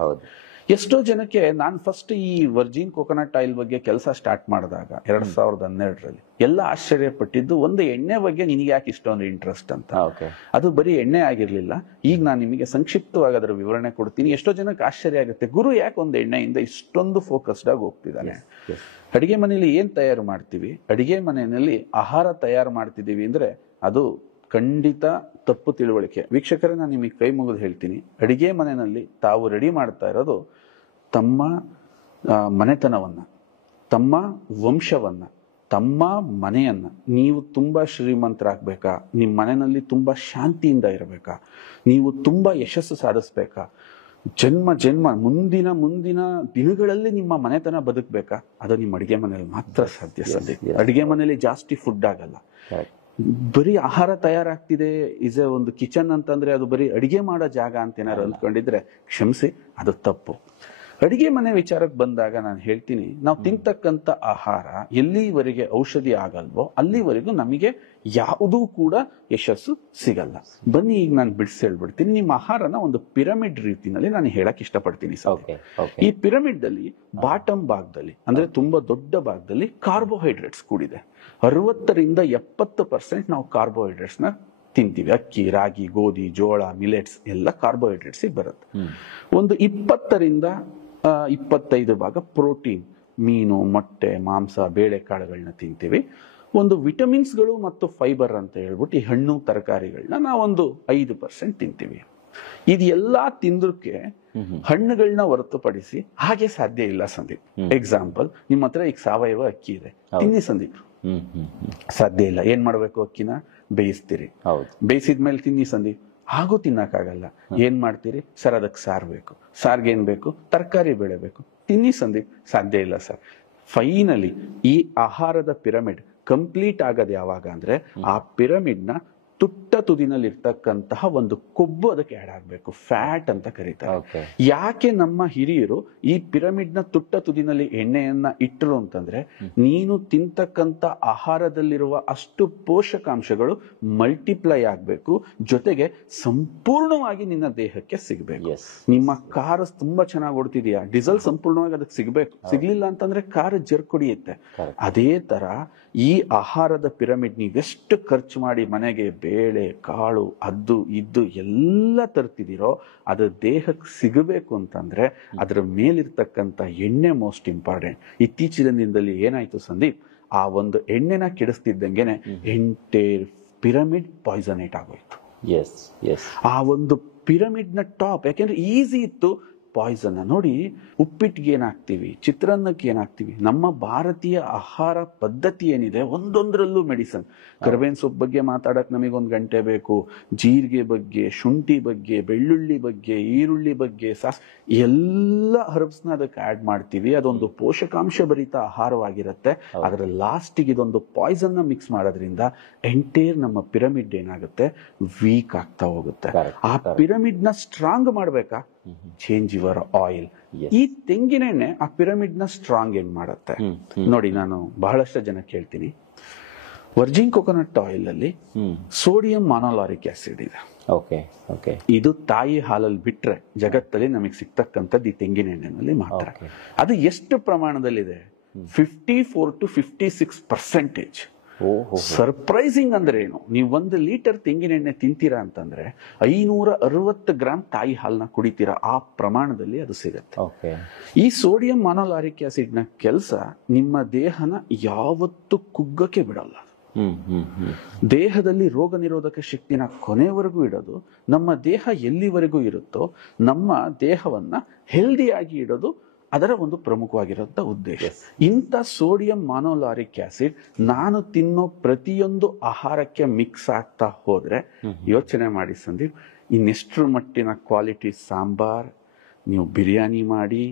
ಎಷ್ಟೋ ಜನಕ್ಕೆ ನಾನು ಫಸ್ಟ್ ಈ ವರ್ಜಿನ್ ಕೋಕೋನಟ್ ಆಯಿಲ್ ಬಗ್ಗೆ ಕೆಲಸ ಸ್ಟಾರ್ಟ್ ಮಾಡಿದಾಗ 2012ರಲ್ಲಿ ಎಲ್ಲ ಆಶ್ಚರ್ಯಪಟ್ಟಿದ್ದು, ಒಂದು ಎಣ್ಣೆ ಬಗ್ಗೆ ನಿನಗೆ ಯಾಕೆ ಇಷ್ಟೊಂದು ಇಂಟ್ರೆಸ್ಟ್ ಅಂತ. ಅದು ಬರೀ ಎಣ್ಣೆ ಆಗಿರ್ಲಿಲ್ಲ. ಈಗ ನಾನು ನಿಮಗೆ ಸಂಕ್ಷಿಪ್ತವಾಗಿ ಅದರ ವಿವರಣೆ ಕೊಡ್ತೀನಿ. ಎಷ್ಟೋ ಜನಕ್ಕೆ ಆಶ್ಚರ್ಯ ಆಗುತ್ತೆ, ಗುರು ಯಾಕೆ ಒಂದು ಎಣ್ಣೆಯಿಂದ ಇಷ್ಟೊಂದು ಫೋಕಸ್ಡ್ ಆಗಿ ಹೋಗ್ತಿದ್ದಾನೆ. ಅಡಿಗೆ ಮನೆಯಲ್ಲಿ ಏನ್ ತಯಾರು ಮಾಡ್ತೀವಿ, ಅಡಿಗೆ ಮನೆಯಲ್ಲಿ ಆಹಾರ ತಯಾರು ಮಾಡ್ತಿದೀವಿ ಅಂದ್ರೆ ಅದು ಖಂಡಿತ ತಪ್ಪು ತಿಳುವಳಿಕೆ. ವೀಕ್ಷಕರೇ, ನಾನು ನಿಮಗೆ ಕೈ ಮುಗಿದು ಹೇಳ್ತೀನಿ, ಅಡಿಗೆ ಮನೆಯಲ್ಲಿ ತಾವು ರೆಡಿ ಮಾಡ್ತಾ ಇರೋದು ತಮ್ಮ ಮನೆತನವನ್ನ, ತಮ್ಮ ವಂಶವನ್ನ, ತಮ್ಮ ಮನೆಯನ್ನ ನೀವು ತುಂಬಾ ಶ್ರೀಮಂತರಾಗ್ಬೇಕಾ, ನಿಮ್ಮ ಮನೆಯಲ್ಲಿ ತುಂಬಾ ಶಾಂತಿಯಿಂದ ಇರಬೇಕಾ, ನೀವು ತುಂಬಾ ಯಶಸ್ಸು ಸಾಧಿಸ್ಬೇಕಾ, ಜನ್ಮ ಮುಂದಿನ ದಿನಗಳಲ್ಲಿ ನಿಮ್ಮ ಮನೆತನ ಬದುಕ್ಬೇಕಾ, ಅದು ನಿಮ್ಮ ಅಡಿಗೆ ಮನೆಯಲ್ಲಿ ಮಾತ್ರ ಸಾಧ್ಯ. ಅಡಿಗೆ ಮನೆಯಲ್ಲಿ ಜಾಸ್ತಿ ಫುಡ್ ಆಗಲ್ಲ. ಬರೀ ಆಹಾರ ತಯಾರಾಗ್ತಿದೆ ಇಸ್ ಒಂದು ಕಿಚನ್ ಅಂತಂದ್ರೆ ಅದು ಬರೀ ಅಡಿಗೆ ಮಾಡೋ ಜಾಗ ಅಂತ ಏನಾರು ಅಂದ್ಕೊಂಡಿದ್ರೆ ಕ್ಷಮಿಸಿ, ಅದು ತಪ್ಪು. ಅಡಿಗೆ ಮನೆ ವಿಚಾರಕ್ಕೆ ಬಂದಾಗ ನಾನು ಹೇಳ್ತೀನಿ, ನಾವು ತಿಂತಕ್ಕಂಥ ಆಹಾರ ಎಲ್ಲಿವರೆಗೆ ಔಷಧಿ ಆಗಲ್ವೋ ಅಲ್ಲಿವರೆಗೂ ನಮಗೆ ಯಾವುದೂ ಕೂಡ ಯಶಸ್ಸು ಸಿಗಲ್ಲ. ಬನ್ನಿ ಈಗ ನಾನು ಬಿಡಿಸಿ ಹೇಳ್ಬಿಡ್ತೀನಿ. ನಿಮ್ಮ ಆಹಾರನ ಒಂದು ಪಿರಮಿಡ್ ರೀತಿನಲ್ಲಿ ನಾನು ಹೇಳಕ್ ಇಷ್ಟಪಡ್ತೀನಿ. ಈ ಪಿರಮಿಡ್ ಅಲ್ಲಿ ಬಾಟಮ್ ಭಾಗದಲ್ಲಿ ಅಂದ್ರೆ ತುಂಬಾ ದೊಡ್ಡ ಭಾಗದಲ್ಲಿ ಕಾರ್ಬೋಹೈಡ್ರೇಟ್ಸ್ ಕೂಡಿದೆ. 60-70% ನಾವು ಕಾರ್ಬೋಹೈಡ್ರೇಟ್ಸ್ ನ ತಿಂತೀವಿ. ಅಕ್ಕಿ, ರಾಗಿ, ಗೋಧಿ, ಜೋಳ, ಮಿಲೆಟ್ಸ್ ಎಲ್ಲ ಕಾರ್ಬೋಹೈಡ್ರೇಟ್ಸ್ ಬರುತ್ತೆ. ಒಂದು 20-25 ಭಾಗ ಪ್ರೋಟೀನ್, ಮೀನು, ಮೊಟ್ಟೆ, ಮಾಂಸ, ಬೇಳೆಕಾಳುಗಳನ್ನ ತಿಂತೀವಿ. ಒಂದು ವಿಟಮಿನ್ಸ್ಗಳು ಮತ್ತು ಫೈಬರ್ ಅಂತ ಹೇಳ್ಬಿಟ್ಟು ಈ ಹಣ್ಣು ತರಕಾರಿಗಳನ್ನ ನಾವೊಂದು 5% ತಿಂತೀವಿ. ಇದೆಲ್ಲಾ ತಿಂದ್ರಕ್ಕೆ ಹಣ್ಣುಗಳನ್ನ ಹೊರತುಪಡಿಸಿ ಹಾಗೆ ಸಾಧ್ಯ ಇಲ್ಲ ಸಂದೀಪ್. ಎಕ್ಸಾಂಪಲ್, ನಿಮ್ಮ ಹತ್ರ ಈಗ ಸಾವಯವ ಅಕ್ಕಿ ಇದೆ, ತಿನ್ನಿ ಸಂದೀಪ್. ಸಾಧ್ಯ ಇಲ್ಲ. ಏನ್ ಮಾಡ್ಬೇಕು? ಅಕ್ಕಿನ ಬೇಯಿಸ್ತೀರಿ, ಬೇಯಿಸಿದ್ಮೇಲೆ ತಿನ್ನಿ ಸಂದೀಪ್. ಹಾಗೂ ತಿನ್ನಕ್ಕಾಗಲ್ಲ. ಏನ್ ಮಾಡ್ತೀರಿ? ಸರ್ ಅದಕ್ಕೆ ಸಾರ್ ಬೇಕು. ಸಾರ್ಗೆ ಏನ್ ಬೇಕು? ತರಕಾರಿ ಬೆಳೆಬೇಕು. ತಿನ್ನಿ ಸಂದೀಪ್. ಸಾಧ್ಯ ಇಲ್ಲ ಸರ್. ಫೈನಲಿ ಈ ಆಹಾರದ ಪಿರಮಿಡ್ ಕಂಪ್ಲೀಟ್ ಆಗೋದು ಯಾವಾಗ ಅಂದ್ರೆ ಆ ಪಿರಮಿಡ್ ನ ತುಟ್ಟ ತುದಿನಲ್ಲಿ ಇರ್ತಕ್ಕಂತಹ ಒಂದು ಕೊಬ್ಬು ಅದಕ್ಕೆ ಆಡ್ ಆಗ್ಬೇಕು, ಫ್ಯಾಟ್ ಅಂತ ಕರೀತಾರೆ. ಯಾಕೆ ನಮ್ಮ ಹಿರಿಯರು ಈ ಪಿರಮಿಡ್ ನ ತುಟ್ಟ ತುದಿನಲ್ಲಿ ಎಣ್ಣೆಯನ್ನ ಇಟ್ಟರು ಅಂತಂದ್ರೆ, ನೀನು ತಿಂತಕ್ಕಂತ ಆಹಾರದಲ್ಲಿರುವ ಅಷ್ಟು ಪೋಷಕಾಂಶಗಳು ಮಲ್ಟಿಪ್ಲೈ ಆಗ್ಬೇಕು, ಜೊತೆಗೆ ಸಂಪೂರ್ಣವಾಗಿ ನಿನ್ನ ದೇಹಕ್ಕೆ ಸಿಗ್ಬೇಕು. ನಿಮ್ಮ ಕಾರ್ ತುಂಬಾ ಚೆನ್ನಾಗಿ ಓಡ್ತಿದ್ಯಾ, ಡೀಸೆಲ್ ಸಂಪೂರ್ಣವಾಗಿ ಅದಕ್ಕೆ ಸಿಗ್ಬೇಕು. ಸಿಗ್ಲಿಲ್ಲ ಅಂತಂದ್ರೆ ಕಾರ್ ಜರ್ಕೊಡಿಯುತ್ತೆ. ಅದೇ ತರ ಈ ಆಹಾರದ ಪಿರಮಿಡ್ ನೀವೆಷ್ಟು ಖರ್ಚು ಮಾಡಿ ಮನೆಗೆ ಬೇಳೆ, ಕಾಳು, ಅದ್ದು ಇದ್ದು ಎಲ್ಲ ತರ್ತಿದಿರೋ ಅದು ದೇಹಕ್ಕೆ ಸಿಗಬೇಕು ಅಂತಂದ್ರೆ ಅದರ ಮೇಲಿರ್ತಕ್ಕಂಥ ಎಣ್ಣೆ ಮೋಸ್ಟ್ ಇಂಪಾರ್ಟೆಂಟ್. ಇತ್ತೀಚಿನ ದಿನದಲ್ಲಿ ಏನಾಯ್ತು ಸಂದೀಪ್, ಆ ಒಂದು ಎಣ್ಣೆನ ಕೆಡಿಸ್ತಿದ್ದಂಗೆನೆ ಎಂಟೈರ್ ಪಿರಮಿಡ್ ಪಾಯ್ಸನೇಟ್ ಆಗೋಯ್ತು. ಆ ಒಂದು ಪಿರಮಿಡ್ ನ ಟಾಪ್ ಯಾಕೆಂದ್ರೆ ಈಸಿ ಇತ್ತು, ಪಾಯ್ಸನ್. ನೋಡಿ, ಉಪ್ಪಿಟ್ಟಿಗೆ ಏನಾಗ್ತೀವಿ, ಚಿತ್ರಾನ್ನಕ್ಕೆ ಏನಾಗ್ತೀವಿ, ನಮ್ಮ ಭಾರತೀಯ ಆಹಾರ ಪದ್ಧತಿ ಏನಿದೆ ಒಂದೊಂದರಲ್ಲೂ ಮೆಡಿಸನ್. ಕರ್ಬೇವಿನ ಸೊಪ್ಪು ಬಗ್ಗೆ ಮಾತಾಡಕ್ ನಮಗೊಂದು ಗಂಟೆ ಬೇಕು, ಜೀರಿಗೆ ಬಗ್ಗೆ, ಶುಂಠಿ ಬಗ್ಗೆ, ಬೆಳ್ಳುಳ್ಳಿ ಬಗ್ಗೆ, ಈರುಳ್ಳಿ ಬಗ್ಗೆ, ಎಲ್ಲ ಹರ್ಬ್ಸ್ನ ಅದಕ್ಕೆ ಆಡ್ ಮಾಡ್ತೀವಿ. ಅದೊಂದು ಪೋಷಕಾಂಶ ಭರಿತ ಆಹಾರವಾಗಿರುತ್ತೆ. ಅದರ ಲಾಸ್ಟಿಗೆ ಇದೊಂದು ಪಾಯ್ಸನ್ ನ ಮಿಕ್ಸ್ ಮಾಡೋದ್ರಿಂದ ಎಂಟೈರ್ ನಮ್ಮ ಪಿರಮಿಡ್ ಏನಾಗುತ್ತೆ, ವೀಕ್ ಆಗ್ತಾ ಹೋಗುತ್ತೆ. ಆ ಪಿರಮಿಡ್ ನ ಸ್ಟ್ರಾಂಗ್ ಮಾಡ್ಬೇಕಾ? Change your oil. ಈ ತೆಂಗಿನೆಣ್ಣೆ ಆ ಪಿರಮಿಡ್ ನ ಸ್ಟ್ರಾಂಗ್ ಏನ್ ಮಾಡುತ್ತೆ ನೋಡಿ. ನಾನು ಬಹಳಷ್ಟು ಜನ ಕೇಳ್ತೀನಿ, ವರ್ಜಿನ್ ಕೊಕೊನಟ್ ಆಯಿಲ್ ಅಲ್ಲಿ ಸೋಡಿಯಂ ಮಾನೋಲಾರಿಕ್ ಆಸಿಡ್ ಇದೆ. ಇದು ತಾಯಿ ಹಾಲಲ್ಲಿ ಬಿಟ್ರೆ ಜಗತ್ತಲ್ಲಿ ನಮಗೆ ಸಿಗ್ತಕ್ಕಂಥದ್ದು ಈ ತೆಂಗಿನೆಣ್ಣೆನಲ್ಲಿ ಮಾತ್ರ. ಅದು ಎಷ್ಟು ಪ್ರಮಾಣದಲ್ಲಿದೆ? 54-56%. ಸರ್ಪ್ರೈಸಿಂಗ್ ಅಂದ್ರೆ ಏನು? ನೀವು 1 ಲೀಟರ್ ತೆಂಗಿನೆಣ್ಣೆ ತಿಂತೀರಾ ಅಂತಂದ್ರೆ 560 ಗ್ರಾಮ್ ತಾಯಿ ಹಾಲನ್ನ ಕುಡಿತೀರಾ, ಆ ಪ್ರಮಾಣದಲ್ಲಿ ಅದು ಸಿಗುತ್ತೆ. ಈ ಸೋಡಿಯಂ ಮಾನೋಲಾರಿಕ್ ಆಸಿಡ್ ನ ಕೆಲಸ ನಿಮ್ಮ ದೇಹನ ಯಾವತ್ತೂ ಕುಗ್ಗಕ್ಕೆ ಬಿಡಲ್ಲ. ದೇಹದಲ್ಲಿ ರೋಗ ನಿರೋಧಕ ಶಕ್ತಿನ ಕೊನೆವರೆಗೂ ಇಡೋದು, ನಮ್ಮ ದೇಹ ಎಲ್ಲಿವರೆಗೂ ಇರುತ್ತೋ ನಮ್ಮ ದೇಹವನ್ನ ಹೆಲ್ದಿಯಾಗಿ ಇಡೋದು ಅದರ ಒಂದು ಪ್ರಮುಖವಾಗಿರುವಂತ ಉದ್ದೇಶ. ಇಂಥ ಸೋಡಿಯಂ ಮಾನೋಲಾರಿಕ್ ಆಸಿಡ್ ನಾನು ತಿನ್ನೋ ಪ್ರತಿಯೊಂದು ಆಹಾರಕ್ಕೆ ಮಿಕ್ಸ್ ಆಗ್ತಾ ಹೋದ್ರೆ ಯೋಚನೆ ಮಾಡಿ ಸಂದೀಪ್, ಇನ್ನೆಷ್ಟರ ಮಟ್ಟಿನ ಕ್ವಾಲಿಟಿ ಸಾಂಬಾರ್, ನೀವು ಬಿರಿಯಾನಿ ಮಾಡಿ,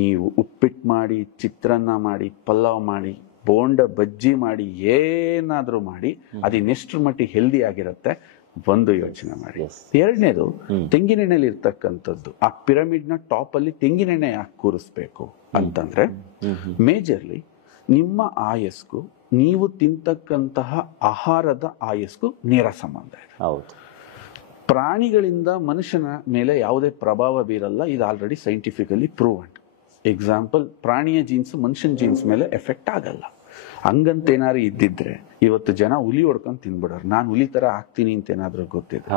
ನೀವು ಉಪ್ಪಿಟ್ಟು ಮಾಡಿ, ಚಿತ್ರಾನ್ನ ಮಾಡಿ, ಪಲಾವ್ ಮಾಡಿ, ಬೋಂಡ ಬಜ್ಜಿ ಮಾಡಿ, ಏನಾದ್ರೂ ಮಾಡಿ, ಅದಿನ್ನೆಷ್ಟರ ಮಟ್ಟಿಗೆ ಹೆಲ್ದಿ ಆಗಿರುತ್ತೆ ಒಂದು ಯೋಚನೆ ಮಾಡಿ. ಎರಡನೇದು, ತೆಂಗಿನೆಣ್ಣೆಲಿ ಇರ್ತಕ್ಕಂಥದ್ದು. ಆ ಪಿರಮಿಡ್ ನ ಟಾಪ್ ಅಲ್ಲಿ ತೆಂಗಿನೆಣ್ಣೆ ಯಾಕೆ ಕೂರಿಸ್ಬೇಕು ಅಂತಂದ್ರೆ, ಮೇಜರ್ಲಿ ನಿಮ್ಮ ಆಯಸ್ಗೂ ನೀವು ತಿಂತಕ್ಕಂತಹ ಆಹಾರದ ಆಯಸ್ಗೂ ನೇರ ಸಂಬಂಧ ಇದೆ. ಪ್ರಾಣಿಗಳಿಂದ ಮನುಷ್ಯನ ಮೇಲೆ ಯಾವುದೇ ಪ್ರಭಾವ ಬೀರಲ್ಲ, ಇದು ಆಲ್ರೆಡಿ ಸೈಂಟಿಫಿಕಲಿ ಪ್ರೂವ್ಡ್. ಎಕ್ಸಾಂಪಲ್, ಪ್ರಾಣಿಯ ಜೀನ್ಸ್ ಮನುಷ್ಯನ ಜೀನ್ಸ್ ಮೇಲೆ ಎಫೆಕ್ಟ್ ಆಗಲ್ಲ. ಹಂಗಂತ ಏನಾದ್ರು ಇದ್ದಿದ್ರೆ ಇವತ್ತು ಜನ ಹುಲಿ ಹೊಡ್ಕೊಂಡು ತಿನ್ಬಿಡೋರು. ನಾನು ಹುಲಿ ತರ ಆಗ್ತೀನಿ ಅಂತ ಏನಾದ್ರು ಗೊತ್ತಿದೆ,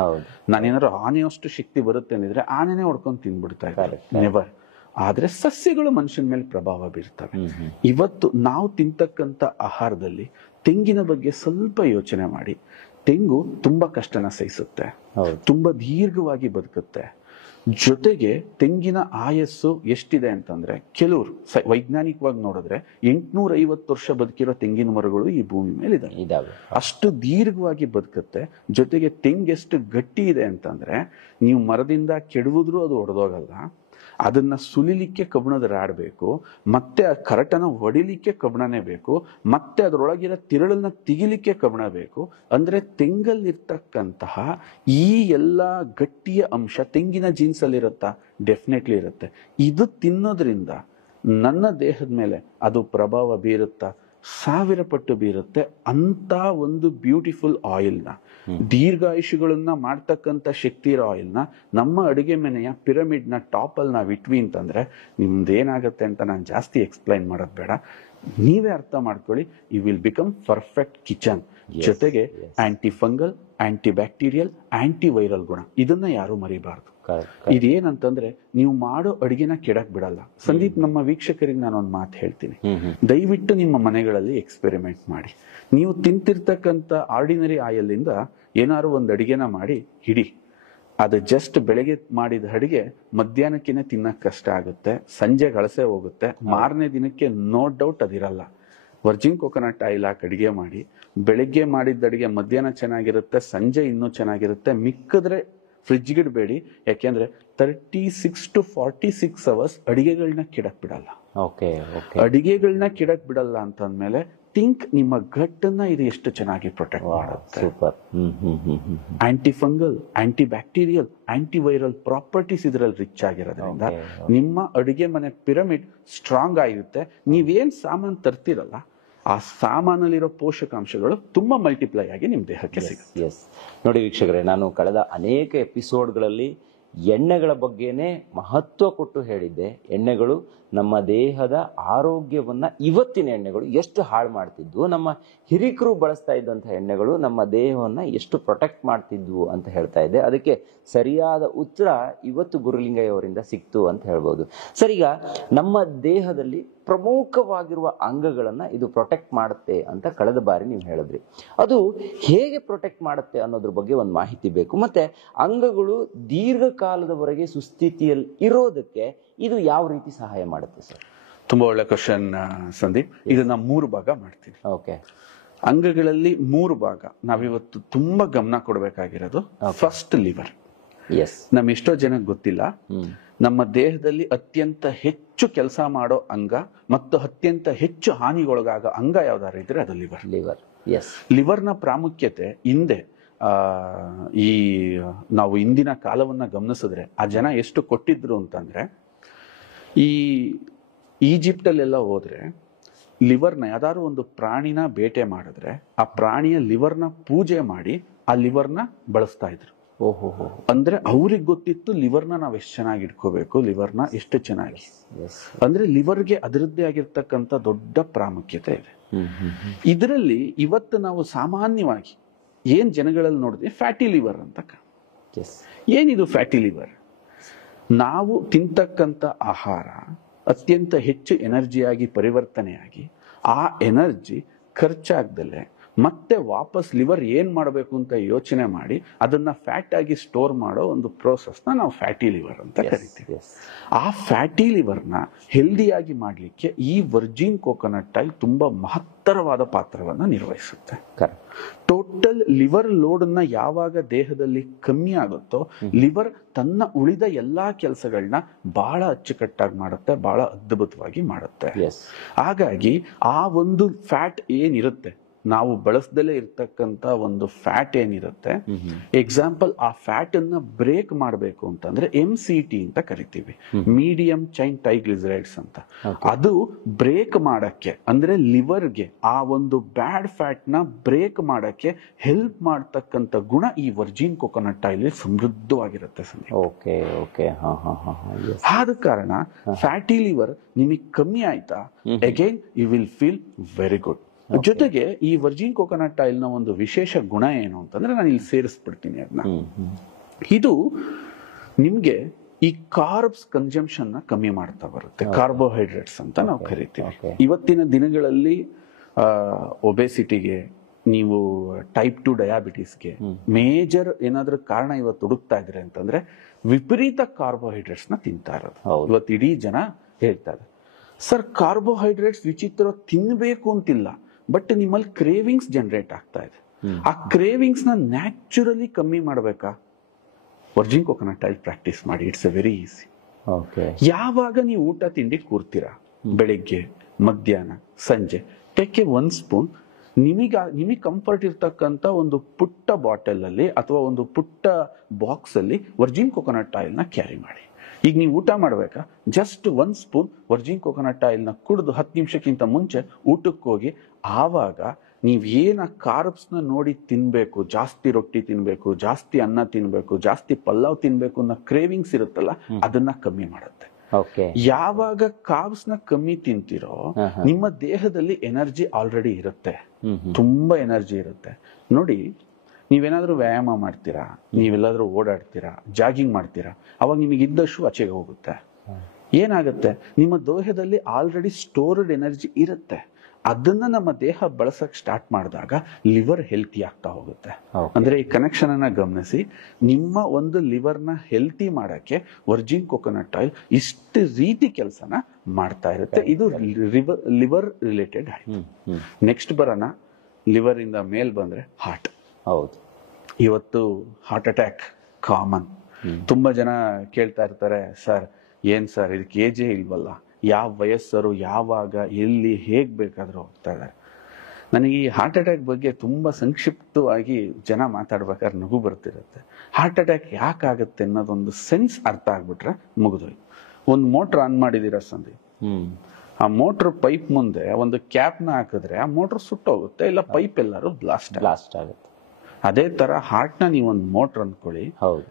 ನಾನೇನಾದ್ರು ಆನೆಯಷ್ಟು ಶಕ್ತಿ ಬರುತ್ತೆ ಅಂದಿದ್ರೆ ಆನೆನೇ ಹೊಡ್ಕೊಂಡು ತಿನ್ಬಿಡ್ತಾ ಇದ್ದಾರೆ. ನೆವರ್. ಆದ್ರೆ ಸಸ್ಯಗಳು ಮನುಷ್ಯನ ಮೇಲೆ ಪ್ರಭಾವ ಬೀರ್ತವೆ. ಇವತ್ತು ನಾವು ತಿಂತಕ್ಕಂತ ಆಹಾರದಲ್ಲಿ ತೆಂಗಿನ ಬಗ್ಗೆ ಸ್ವಲ್ಪ ಯೋಚನೆ ಮಾಡಿ. ತೆಂಗು ತುಂಬಾ ಕಷ್ಟನ ಸಹಿಸುತ್ತೆ, ತುಂಬಾ ದೀರ್ಘವಾಗಿ ಬದುಕುತ್ತೆ, ಜೊತೆಗೆ ತೆಂಗಿನ ಆಯಸ್ಸು ಎಷ್ಟಿದೆ ಅಂತಂದ್ರೆ ಕೆಲವರು ವೈಜ್ಞಾನಿಕವಾಗಿ ನೋಡಿದ್ರೆ 850 ವರ್ಷ ಬದುಕಿರೋ ತೆಂಗಿನ ಮರಗಳು ಈ ಭೂಮಿ ಮೇಲೆ ಇದಾವೆ. ಅಷ್ಟು ದೀರ್ಘವಾಗಿ ಬದುಕುತ್ತೆ. ಜೊತೆಗೆ ತೆಂಗೆಷ್ಟು ಗಟ್ಟಿ ಇದೆ ಅಂತಂದ್ರೆ ನೀವು ಮರದಿಂದ ಕೆಡವಿದ್ರೂ ಅದು ಒಡೆದೋಗಲ್ಲ. ಅದನ್ನ ಸುಲಿಲಿಕ್ಕೆ ಕಬ್ಬಣದ ರಾಡ್ ಬೇಕು, ಮತ್ತೆ ಆ ಕರಟನ ಹೊಡಿಲಿಕ್ಕೆ ಕಬ್ಬಣನೇ ಬೇಕು, ಮತ್ತೆ ಅದರೊಳಗಿರೋ ತಿರುಳನ್ನ ತೆಗಿಲಿಕ್ಕೆ ಕಬ್ಬಣ ಬೇಕು. ಅಂದ್ರೆ ತೆಂಗಲ್ಲಿರ್ತಕ್ಕಂತಹ ಈ ಎಲ್ಲ ಗಟ್ಟಿಯ ಅಂಶ ತೆಂಗಿನ ಜೀನ್ಸ್ ಅಲ್ಲಿ ಇರುತ್ತಾ? ಡೆಫಿನೆಟ್ಲಿ ಇರುತ್ತೆ. ಇದು ತಿನ್ನೋದ್ರಿಂದ ನನ್ನ ದೇಹದ ಮೇಲೆ ಅದು ಪ್ರಭಾವ ಬೀರುತ್ತಾ? 1000 ಪಟ್ಟು ಬೀರುತ್ತೆ. ಅಂತ ಒಂದು ಬ್ಯೂಟಿಫುಲ್ ಆಯಿಲ್ನ, ದೀರ್ಘಾಯುಷುಗಳನ್ನ ಮಾಡ್ತಕ್ಕಂಥ ಶಕ್ತಿ ಇರೋ ಆಯಿಲ್ನ ನಮ್ಮ ಅಡುಗೆ ಮನೆಯ ಪಿರಮಿಡ್ನ ಟಾಪಲ್ಲಿ ನಾವು ಇಟ್ವಿ ಅಂತಂದ್ರೆ ನಿಮ್ದೇನಾಗತ್ತೆ ಅಂತ ನಾನು ಜಾಸ್ತಿ ಎಕ್ಸ್ಪ್ಲೈನ್ ಮಾಡೋದು ಬೇಡ, ನೀವೇ ಅರ್ಥ ಮಾಡ್ಕೊಳ್ಳಿ. You will become perfect kitchen. ಜೊತೆಗೆ antifungal, antibacterial, antiviral ಗುಣ, ಇದನ್ನ ಯಾರು ಮರಿಬಾರ್ದು. ಇದೇನಂತಂದ್ರೆ ನೀವು ಮಾಡೋ ಅಡಿಗೆನ ಕೆಡಕ್ ಬಿಡಲ್ಲ. ಸಂದೀಪ್, ನಮ್ಮ ವೀಕ್ಷಕರಿಗೆ ನಾನೊಂದು ಮಾತು ಹೇಳ್ತೀನಿ, ದಯವಿಟ್ಟು ನಿಮ್ಮ ಮನೆಗಳಲ್ಲಿ ಎಕ್ಸ್ಪೆರಿಮೆಂಟ್ ಮಾಡಿ. ನೀವು ತಿಂತಿರ್ತಕ್ಕಂಥ ಆರ್ಡಿನರಿ ಆಯಿಲ್ ಇಂದ ಏನಾದ್ರು ಒಂದು ಅಡಿಗೆನ ಮಾಡಿ ಹಿಡಿ, ಅದು ಜಸ್ಟ್ ಬೆಳಗ್ಗೆ ಮಾಡಿದ ಅಡಿಗೆ ಮಧ್ಯಾಹ್ನಕ್ಕಿನೇ ತಿನ್ನಕ್ ಕಷ್ಟ ಆಗುತ್ತೆ, ಸಂಜೆ ಗಳಸೆ ಹೋಗುತ್ತೆ, ಮಾರನೇ ದಿನಕ್ಕೆ ನೋ ಡೌಟ್ ಅದಿರಲ್ಲ. ವರ್ಜಿನ್ ಕೋಕೋನಟ್ ಆಯಿಲ್ ಹಾಕಿ ಅಡಿಗೆ ಮಾಡಿ, ಬೆಳಿಗ್ಗೆ ಮಾಡಿದ ಅಡಿಗೆ ಮಧ್ಯಾಹ್ನ ಚೆನ್ನಾಗಿರುತ್ತೆ, ಸಂಜೆ ಇನ್ನೂ ಚೆನ್ನಾಗಿರುತ್ತೆ. ಮಿಕ್ಕಿದ್ರೆ ಫ್ರಿಜ್ಗಿಡಬೇಡಿ, ಯಾಕೆಂದ್ರೆ 36 to 46 ಅವರ್ಸ್ ಅಡಿಗೆಗಳನ್ನ ಕೆಡಕ್ ಬಿಡಲ್ಲ. ಅಡಿಗೆಗಳನ್ನ ಕೆಡಕ್ ಬಿಡಲ್ಲ ಅಂತಂದ್ಮೇಲೆ ಥಿಂಕ್ ನಿಮ್ಮ ಗಟ್ಟನ್ನ ಇದು ಎಷ್ಟು ಚೆನ್ನಾಗಿ ಪ್ರೊಟೆಕ್ಟ್ ಮಾಡುತ್ತೆ. Aunty fungal, antibacterial, anti viral properties ಇದರಲ್ಲಿ ರಿಚ್ ಆಗಿರೋದ್ರಿಂದ ನಿಮ್ಮ ಅಡುಗೆ ಮನೆ ಪಿರಮಿಡ್ ಸ್ಟ್ರಾಂಗ್ ಆಗಿರುತ್ತೆ. ನೀವೇನ್ ಸಾಮಾನು ತರ್ತಿರಲ್ಲ ಆ ಸಾಮಾನಲ್ಲಿರೋ ಪೋಷಕಾಂಶಗಳು ತುಂಬಾ ಮಲ್ಟಿಪ್ಲೈ ಆಗಿ ನಿಮ್ಮ ದೇಹಕ್ಕೆ ಸಿಗುತ್ತೆ. ನೋಡಿ ವೀಕ್ಷಕರೇ, ನಾನು ಕಳೆದ ಅನೇಕ ಎಪಿಸೋಡ್ಗಳಲ್ಲಿ ಎಣ್ಣೆಗಳ ಬಗ್ಗೆನೇ ಮಹತ್ವ ಕೊಟ್ಟು ಹೇಳಿದ್ದೆ. ಎಣ್ಣೆಗಳು ನಮ್ಮ ದೇಹದ ಆರೋಗ್ಯವನ್ನ, ಇವತ್ತಿನ ಎಣ್ಣೆಗಳು ಎಷ್ಟು ಹಾಳು ಮಾಡ್ತಿದ್ವು, ನಮ್ಮ ಹಿರಿಕರು ಬಳಸ್ತಾ ಇದ್ದಂಥ ಎಣ್ಣೆಗಳು ನಮ್ಮ ದೇಹವನ್ನ ಎಷ್ಟು ಪ್ರೊಟೆಕ್ಟ್ ಮಾಡ್ತಿದ್ವು ಅಂತ ಹೇಳ್ತಾ ಇದ್ದೆ. ಅದಕ್ಕೆ ಸರಿಯಾದ ಉತ್ತರ ಇವತ್ತು ಗುರುಲಿಂಗಯ್ಯ ಅವರಿಂದ ಸಿಕ್ತು ಅಂತ ಹೇಳ್ಬೋದು. ಸರ್, ಈಗ ನಮ್ಮ ದೇಹದಲ್ಲಿ ಪ್ರಮುಖವಾಗಿರುವ ಅಂಗಗಳನ್ನ ಇದು ಪ್ರೊಟೆಕ್ಟ್ ಮಾಡುತ್ತೆ ಅಂತ ಕಳೆದ ಬಾರಿ ನೀವು ಹೇಳಿದ್ರಿ. ಅದು ಹೇಗೆ ಪ್ರೊಟೆಕ್ಟ್ ಮಾಡುತ್ತೆ ಅನ್ನೋದ್ರ ಬಗ್ಗೆ ಒಂದು ಮಾಹಿತಿ ಬೇಕು. ಮತ್ತೆ ಅಂಗಗಳು ದೀರ್ಘಕಾಲದವರೆಗೆ ಸುಸ್ಥಿತಿಯಲ್ಲಿ ಇರೋದಕ್ಕೆ ಇದು ಯಾವ ರೀತಿ ಸಹಾಯ ಮಾಡುತ್ತೆ ಸರ್? ತುಂಬಾ ಒಳ್ಳೆ ಕ್ವಶನ್ ಸಂದೀಪ್. ಇದನ್ನ 3 ಭಾಗ ಮಾಡ್ತೀನಿ. ಓಕೆ. ಅಂಗಗಳಲ್ಲಿ 3 ಭಾಗ ನಾವಿವತ್ತು ತುಂಬಾ ಗಮನ ಕೊಡಬೇಕಾಗಿರೋದು. First, liver. ನಮ್ ಎಷ್ಟೋ ಜನಕ್ಕೆ ಗೊತ್ತಿಲ್ಲ, ನಮ್ಮ ದೇಹದಲ್ಲಿ ಅತ್ಯಂತ ಹೆಚ್ಚು ಕೆಲಸ ಮಾಡೋ ಅಂಗ ಮತ್ತು ಅತ್ಯಂತ ಹೆಚ್ಚು ಹಾನಿಗೊಳಗಾಗೋ ಅಂಗ ಯಾವ್ದಾರು ಇದ್ರೆ ಅದು ಲಿವರ್. ಲಿವರ್ನ ಪ್ರಾಮುಖ್ಯತೆ ಹಿಂದೆ ಈ ನಾವು ಇಂದಿನ ಕಾಲವನ್ನ ಗಮನಿಸಿದ್ರೆ ಆ ಜನ ಎಷ್ಟು ಕೊಟ್ಟಿದ್ರು ಅಂತಂದ್ರೆ, ಈ ಈಜಿಪ್ಟಲ್ಲೆಲ್ಲ ಹೋದ್ರೆ ಲಿವರ್ನ ಯಾವ್ದಾದ್ರು ಒಂದು ಪ್ರಾಣಿನ ಬೇಟೆ ಮಾಡಿದ್ರೆ ಆ ಪ್ರಾಣಿಯ ಲಿವರ್ನ ಪೂಜೆ ಮಾಡಿ ಆ ಲಿವರ್ನ ಬಳಸ್ತಾ ಇದ್ರು. ಅಂದ್ರೆ ಅವ್ರಿಗೆ ಗೊತ್ತಿತ್ತು ಲಿವರ್ನ ನಾವ್ ಎಷ್ಟು ಚೆನ್ನಾಗಿ ಇಟ್ಕೋಬೇಕು, ಲಿವರ್ನ ಎಷ್ಟು ಚೆನ್ನಾಗಿ. ಅಂದ್ರೆ ಲಿವರ್ಗೆ ಅದರದ್ದೇ ಆಗಿರ್ತಕ್ಕಂಥ ದೊಡ್ಡ ಪ್ರಾಮುಖ್ಯತೆ ಇದೆ. ಇದರಲ್ಲಿ ಇವತ್ತು ನಾವು ಸಾಮಾನ್ಯವಾಗಿ ಏನ್ ಜನಗಳಲ್ಲಿ ನೋಡಿದ್ವಿ, ಫ್ಯಾಟಿ ಲಿವರ್ ಅಂತ. ಏನಿದು ಫ್ಯಾಟಿ ಲಿವರ್? ನಾವು ತಿಂತಕ್ಕಂಥ ಆಹಾರ ಅತ್ಯಂತ ಹೆಚ್ಚು ಎನರ್ಜಿಯಾಗಿ ಪರಿವರ್ತನೆಯಾಗಿ ಆ ಎನರ್ಜಿ ಖರ್ಚಾಗ್ದಲೆ ಮತ್ತೆ ವಾಪಸ್ ಲಿವರ್ ಏನ್ ಮಾಡಬೇಕು ಅಂತ ಯೋಚನೆ ಮಾಡಿ ಅದನ್ನ ಫ್ಯಾಟ್ ಆಗಿ ಸ್ಟೋರ್ ಮಾಡೋ ಒಂದು ಪ್ರೋಸೆಸ್ನ ನಾವು ಫ್ಯಾಟಿ ಲಿವರ್ ಅಂತ ಕರಿತೀವಿ. ಆ ಫ್ಯಾಟಿ ಲಿವರ್ನ ಹೆಲ್ದಿಯಾಗಿ ಮಾಡಲಿಕ್ಕೆ ಈ ವರ್ಜಿನ್ ಕೋಕೋನಟ್ ಆಯಿಲ್ ತುಂಬಾ ಮಹತ್ತರವಾದ ಪಾತ್ರವನ್ನ ನಿರ್ವಹಿಸುತ್ತೆ. ಟೋಟಲ್ ಲಿವರ್ ಲೋಡ್ನ ಯಾವಾಗ ದೇಹದಲ್ಲಿ ಕಮ್ಮಿ ಆಗುತ್ತೋ ಲಿವರ್ ತನ್ನ ಉಳಿದ ಎಲ್ಲಾ ಕೆಲಸಗಳನ್ನ ಬಹಳ ಅಚ್ಚುಕಟ್ಟಾಗಿ ಮಾಡುತ್ತೆ, ಬಹಳ ಅದ್ಭುತವಾಗಿ ಮಾಡುತ್ತೆ. ಹಾಗಾಗಿ ಆ ಒಂದು ಫ್ಯಾಟ್ ಏನಿರುತ್ತೆ, ನಾವು ಬಳಸದಲ್ಲೇ ಇರ್ತಕ್ಕಂಥ ಒಂದು ಫ್ಯಾಟ್ ಏನಿರುತ್ತೆ, ಎಕ್ಸಾಂಪಲ್ ಆ ಫ್ಯಾಟ್ ಅನ್ನ ಬ್ರೇಕ್ ಮಾಡಬೇಕು ಅಂತಂದ್ರೆ MCT ಅಂತ ಕರಿತೀವಿ, ಮೀಡಿಯಂ ಚೈನ್ ಟ್ರೈಗ್ಲಿಸರೈಡ್ಸ್ ಅಂತ. ಅದು ಬ್ರೇಕ್ ಮಾಡಕ್ಕೆ ಅಂದ್ರೆ ಲಿವರ್ಗೆ ಆ ಒಂದು ಬ್ಯಾಡ್ ಫ್ಯಾಟ್ ನ ಬ್ರೇಕ್ ಮಾಡಕ್ಕೆ ಹೆಲ್ಪ್ ಮಾಡ್ತಕ್ಕಂಥ ಗುಣ ಈ ವರ್ಜಿನ್ ಕೋಕೋನಟ್ ಆಯಿಲ್ ಸಮೃದ್ಧವಾಗಿರುತ್ತೆ. ಆದ ಕಾರಣ ಫ್ಯಾಟಿ ಲಿವರ್ ನಿಮಗೆ ಕಮ್ಮಿ ಆಯ್ತಾ, again you will feel very good. ಜೊತೆಗೆ ಈ ವರ್ಜಿನ್ ಕೋಕೋನಟ್ ಆಯಿಲ್ ನ ಒಂದು ವಿಶೇಷ ಗುಣ ಏನು ಅಂತಂದ್ರೆ, ನಾನು ಇಲ್ಲಿ ಸೇರಿಸ್ಬಿಡ್ತೀನಿ ಅದನ್ನ. ಇದು ನಿಮ್ಗೆ ಈ ಕಾರ್ಬ್ಸ್ ಕನ್ಸಂಪ್ಷನ್ ನ ಕಮ್ಮಿ ಮಾಡ್ತಾ ಬರುತ್ತೆ, ಕಾರ್ಬೋಹೈಡ್ರೇಟ್ಸ್ ಅಂತ ನಾವು ಕರಿತೀವಿ. ಇವತ್ತಿನ ದಿನಗಳಲ್ಲಿ ಒಬೆಸಿಟಿಗೆ, ನೀವು ಟೈಪ್ 2 ಡಯಾಬಿಟೀಸ್ಗೆ ಮೇಜರ್ ಏನಾದ್ರೂ ಕಾರಣ ಇವತ್ತು ಹುಡುಕ್ತಾ ಇದ್ರೆ ಅಂತಂದ್ರೆ ವಿಪರೀತ ಕಾರ್ಬೋಹೈಡ್ರೇಟ್ಸ್ ನ ತಿಂತಾ ಇರೋದು. ಇವತ್ತು ಇಡೀ ಜನ ಹೇಳ್ತಾರೆ, ಸರ್ ಕಾರ್ಬೋಹೈಡ್ರೇಟ್ಸ್ ವಿಚಿತ್ರ ತಿನ್ಬೇಕು ಅಂತಿಲ್ಲ, ಬಟ್ ನಿಮ್ಮಲ್ಲಿ ಕ್ರೇವಿಂಗ್ಸ್ ಜನರೇಟ್ ಆಗ್ತಾ ಇದೆ. ಆ ಕ್ರೇವಿಂಗ್ಸ್ ನ ನ್ಯಾಚುರಲಿ ಕಮ್ಮಿ ಮಾಡ್ಬೇಕಾ? ವರ್ಜಿನ್ ಕೋಕೋನಟ್ ಆಯಿಲ್ ಪ್ರಾಕ್ಟೀಸ್ ಮಾಡಿ. It's A very easy. ಯಾವಾಗ ನೀವು ಊಟ ತಿಂಡಿ ಕೂರ್ತೀರಾ, ಬೆಳಿಗ್ಗೆ, ಮಧ್ಯಾಹ್ನ, ಸಂಜೆ, ಟೇಕ್ ಎ 1 ಸ್ಪೂನ್. ನಿಮಗೆ ಕಂಫರ್ಟ್ ಇರ್ತಕ್ಕಂಥ ಒಂದು ಪುಟ್ಟ ಬಾಟಲ್ ಅಲ್ಲಿ ಅಥವಾ ಒಂದು ಪುಟ್ಟ ಬಾಕ್ಸ್ ಅಲ್ಲಿ ವರ್ಜಿನ್ ಕೋಕೋನಟ್ ಆಯಿಲ್ ನ ಕ್ಯಾರಿ ಮಾಡಿ. ಈಗ ನೀವು ಊಟ ಮಾಡ್ಬೇಕಾ, just 1 spoon Virgin coconut oil ನ ಕುಡಿದು 10 ನಿಮಿಷಕ್ಕಿಂತ ಮುಂಚೆ ಊಟಕ್ಕೆ ಹೋಗಿ. ಆವಾಗ ನೀವ್ ಏನ ಕಾರ್ಬ್ಸ್ ನ ನೋಡಿ ತಿನ್ಬೇಕು, ಜಾಸ್ತಿ ರೊಟ್ಟಿ ತಿನ್ಬೇಕು, ಜಾಸ್ತಿ ಅನ್ನ ತಿನ್ಬೇಕು, ಜಾಸ್ತಿ ಪಲಾವ್ ತಿನ್ಬೇಕು ಅನ್ನೋ ಕ್ರೇವಿಂಗ್ಸ್ ಇರುತ್ತಲ್ಲ, ಅದನ್ನ ಕಮ್ಮಿ ಮಾಡುತ್ತೆ. ಯಾವಾಗ ಕಾರ್ಬ್ಸ್ ನ ಕಮ್ಮಿ ತಿಂತಿರೋ, ನಿಮ್ಮ ದೇಹದಲ್ಲಿ ಎನರ್ಜಿ ಆಲ್ರೆಡಿ ಇರುತ್ತೆ, ತುಂಬಾ ಎನರ್ಜಿ ಇರುತ್ತೆ. ನೋಡಿ, ನೀವೇನಾದ್ರೂ ವ್ಯಾಯಾಮ ಮಾಡ್ತೀರಾ, ನೀವೆಲ್ಲಾದ್ರೂ ಓಡಾಡ್ತೀರಾ, ಜಾಗಿಂಗ್ ಮಾಡ್ತೀರಾ, ಅವಾಗ ನಿಮಗೆ ಇದ್ದಷ್ಟು ಆಚೆಗೆ ಹೋಗುತ್ತೆ. ಏನಾಗುತ್ತೆ, ನಿಮ್ಮ ದೇಹದಲ್ಲಿ ಆಲ್ರೆಡಿ ಸ್ಟೋರ್ಡ್ ಎನರ್ಜಿ ಇರುತ್ತೆ. ಅದನ್ನ ನಮ್ಮ ದೇಹ ಬಳಸಕ್ ಸ್ಟಾರ್ಟ್ ಮಾಡಿದಾಗ ಲಿವರ್ ಹೆಲ್ತಿ ಆಗ್ತಾ ಹೋಗುತ್ತೆ. ಅಂದ್ರೆ ಈ ಕನೆಕ್ಷನ್ ಅನ್ನ ಗಮನಿಸಿ. ನಿಮ್ಮ ಒಂದು ಲಿವರ್ ನ ಹೆಲ್ತಿ ಮಾಡಕ್ಕೆ ವರ್ಜಿನ್ ಕೋಕೋನಟ್ ಆಯಿಲ್ ಇಷ್ಟು ರೀತಿ ಕೆಲಸನ ಮಾಡ್ತಾ ಇರುತ್ತೆ. ಇದು ಲಿವರ್ ರಿಲೇಟೆಡ್ ಆಯಿಲ್. ನೆಕ್ಸ್ಟ್ ಬರೋಣ, ಲಿವರ್ ಇಂದ ಮೇಲ್ ಬಂದ್ರೆ ಹಾರ್ಟ್. ಹೌದು, ಇವತ್ತು ಹಾರ್ಟ್ ಅಟ್ಯಾಕ್ ಕಾಮನ್. ತುಂಬಾ ಜನ ಕೇಳ್ತಾ ಇರ್ತಾರೆ, ಸರ್ ಏನ್ ಸರ್ ಇದಕ್ಕೆ ಏಜೇ ಇಲ್ವಲ್ಲ, ಯಾವ ವಯಸ್ಸರು ಯಾವಾಗ ಎಲ್ಲಿ ಹೇಗ್ ಬೇಕಾದ್ರೂ ಹೋಗ್ತಾ ಇದ್ದಾರೆ. ನನಗೆ ಈ ಹಾರ್ಟ್ ಅಟ್ಯಾಕ್ ಬಗ್ಗೆ ತುಂಬಾ ಸಂಕ್ಷಿಪ್ತವಾಗಿ ಜನ ಮಾತಾಡ್ಬೇಕಾದ್ರೆ ನಗು ಬರ್ತಿರುತ್ತೆ. ಹಾರ್ಟ್ ಅಟ್ಯಾಕ್ ಯಾಕಾಗುತ್ತೆ ಅನ್ನೋದೊಂದು ಸೆನ್ಸ್ ಅರ್ಥ ಆಗ್ಬಿಟ್ರೆ ಮುಗಿದೋಯ್ತು. ಒಂದು ಮೋಟರ್ ಆನ್ ಮಾಡಿದೀರ ಸಂದಿ, ಆ ಮೋಟರ್ ಪೈಪ್ ಮುಂದೆ ಒಂದು ಕ್ಯಾಪ್ ನ ಹಾಕಿದ್ರೆ ಆ ಮೋಟರ್ ಸುಟ್ಟೋಗುತ್ತೆ, ಇಲ್ಲ ಪೈಪ್ ಎಲ್ಲಾರು ಬ್ಲಾಸ್ಟ್ ಆಗುತ್ತೆ. ಅದೇ ತರ ಹಾರ್ಟ್ ನ ನೀವೊಂದು ಮೋಟರ್ ಅಂದ್ಕೊಳ್ಳಿ.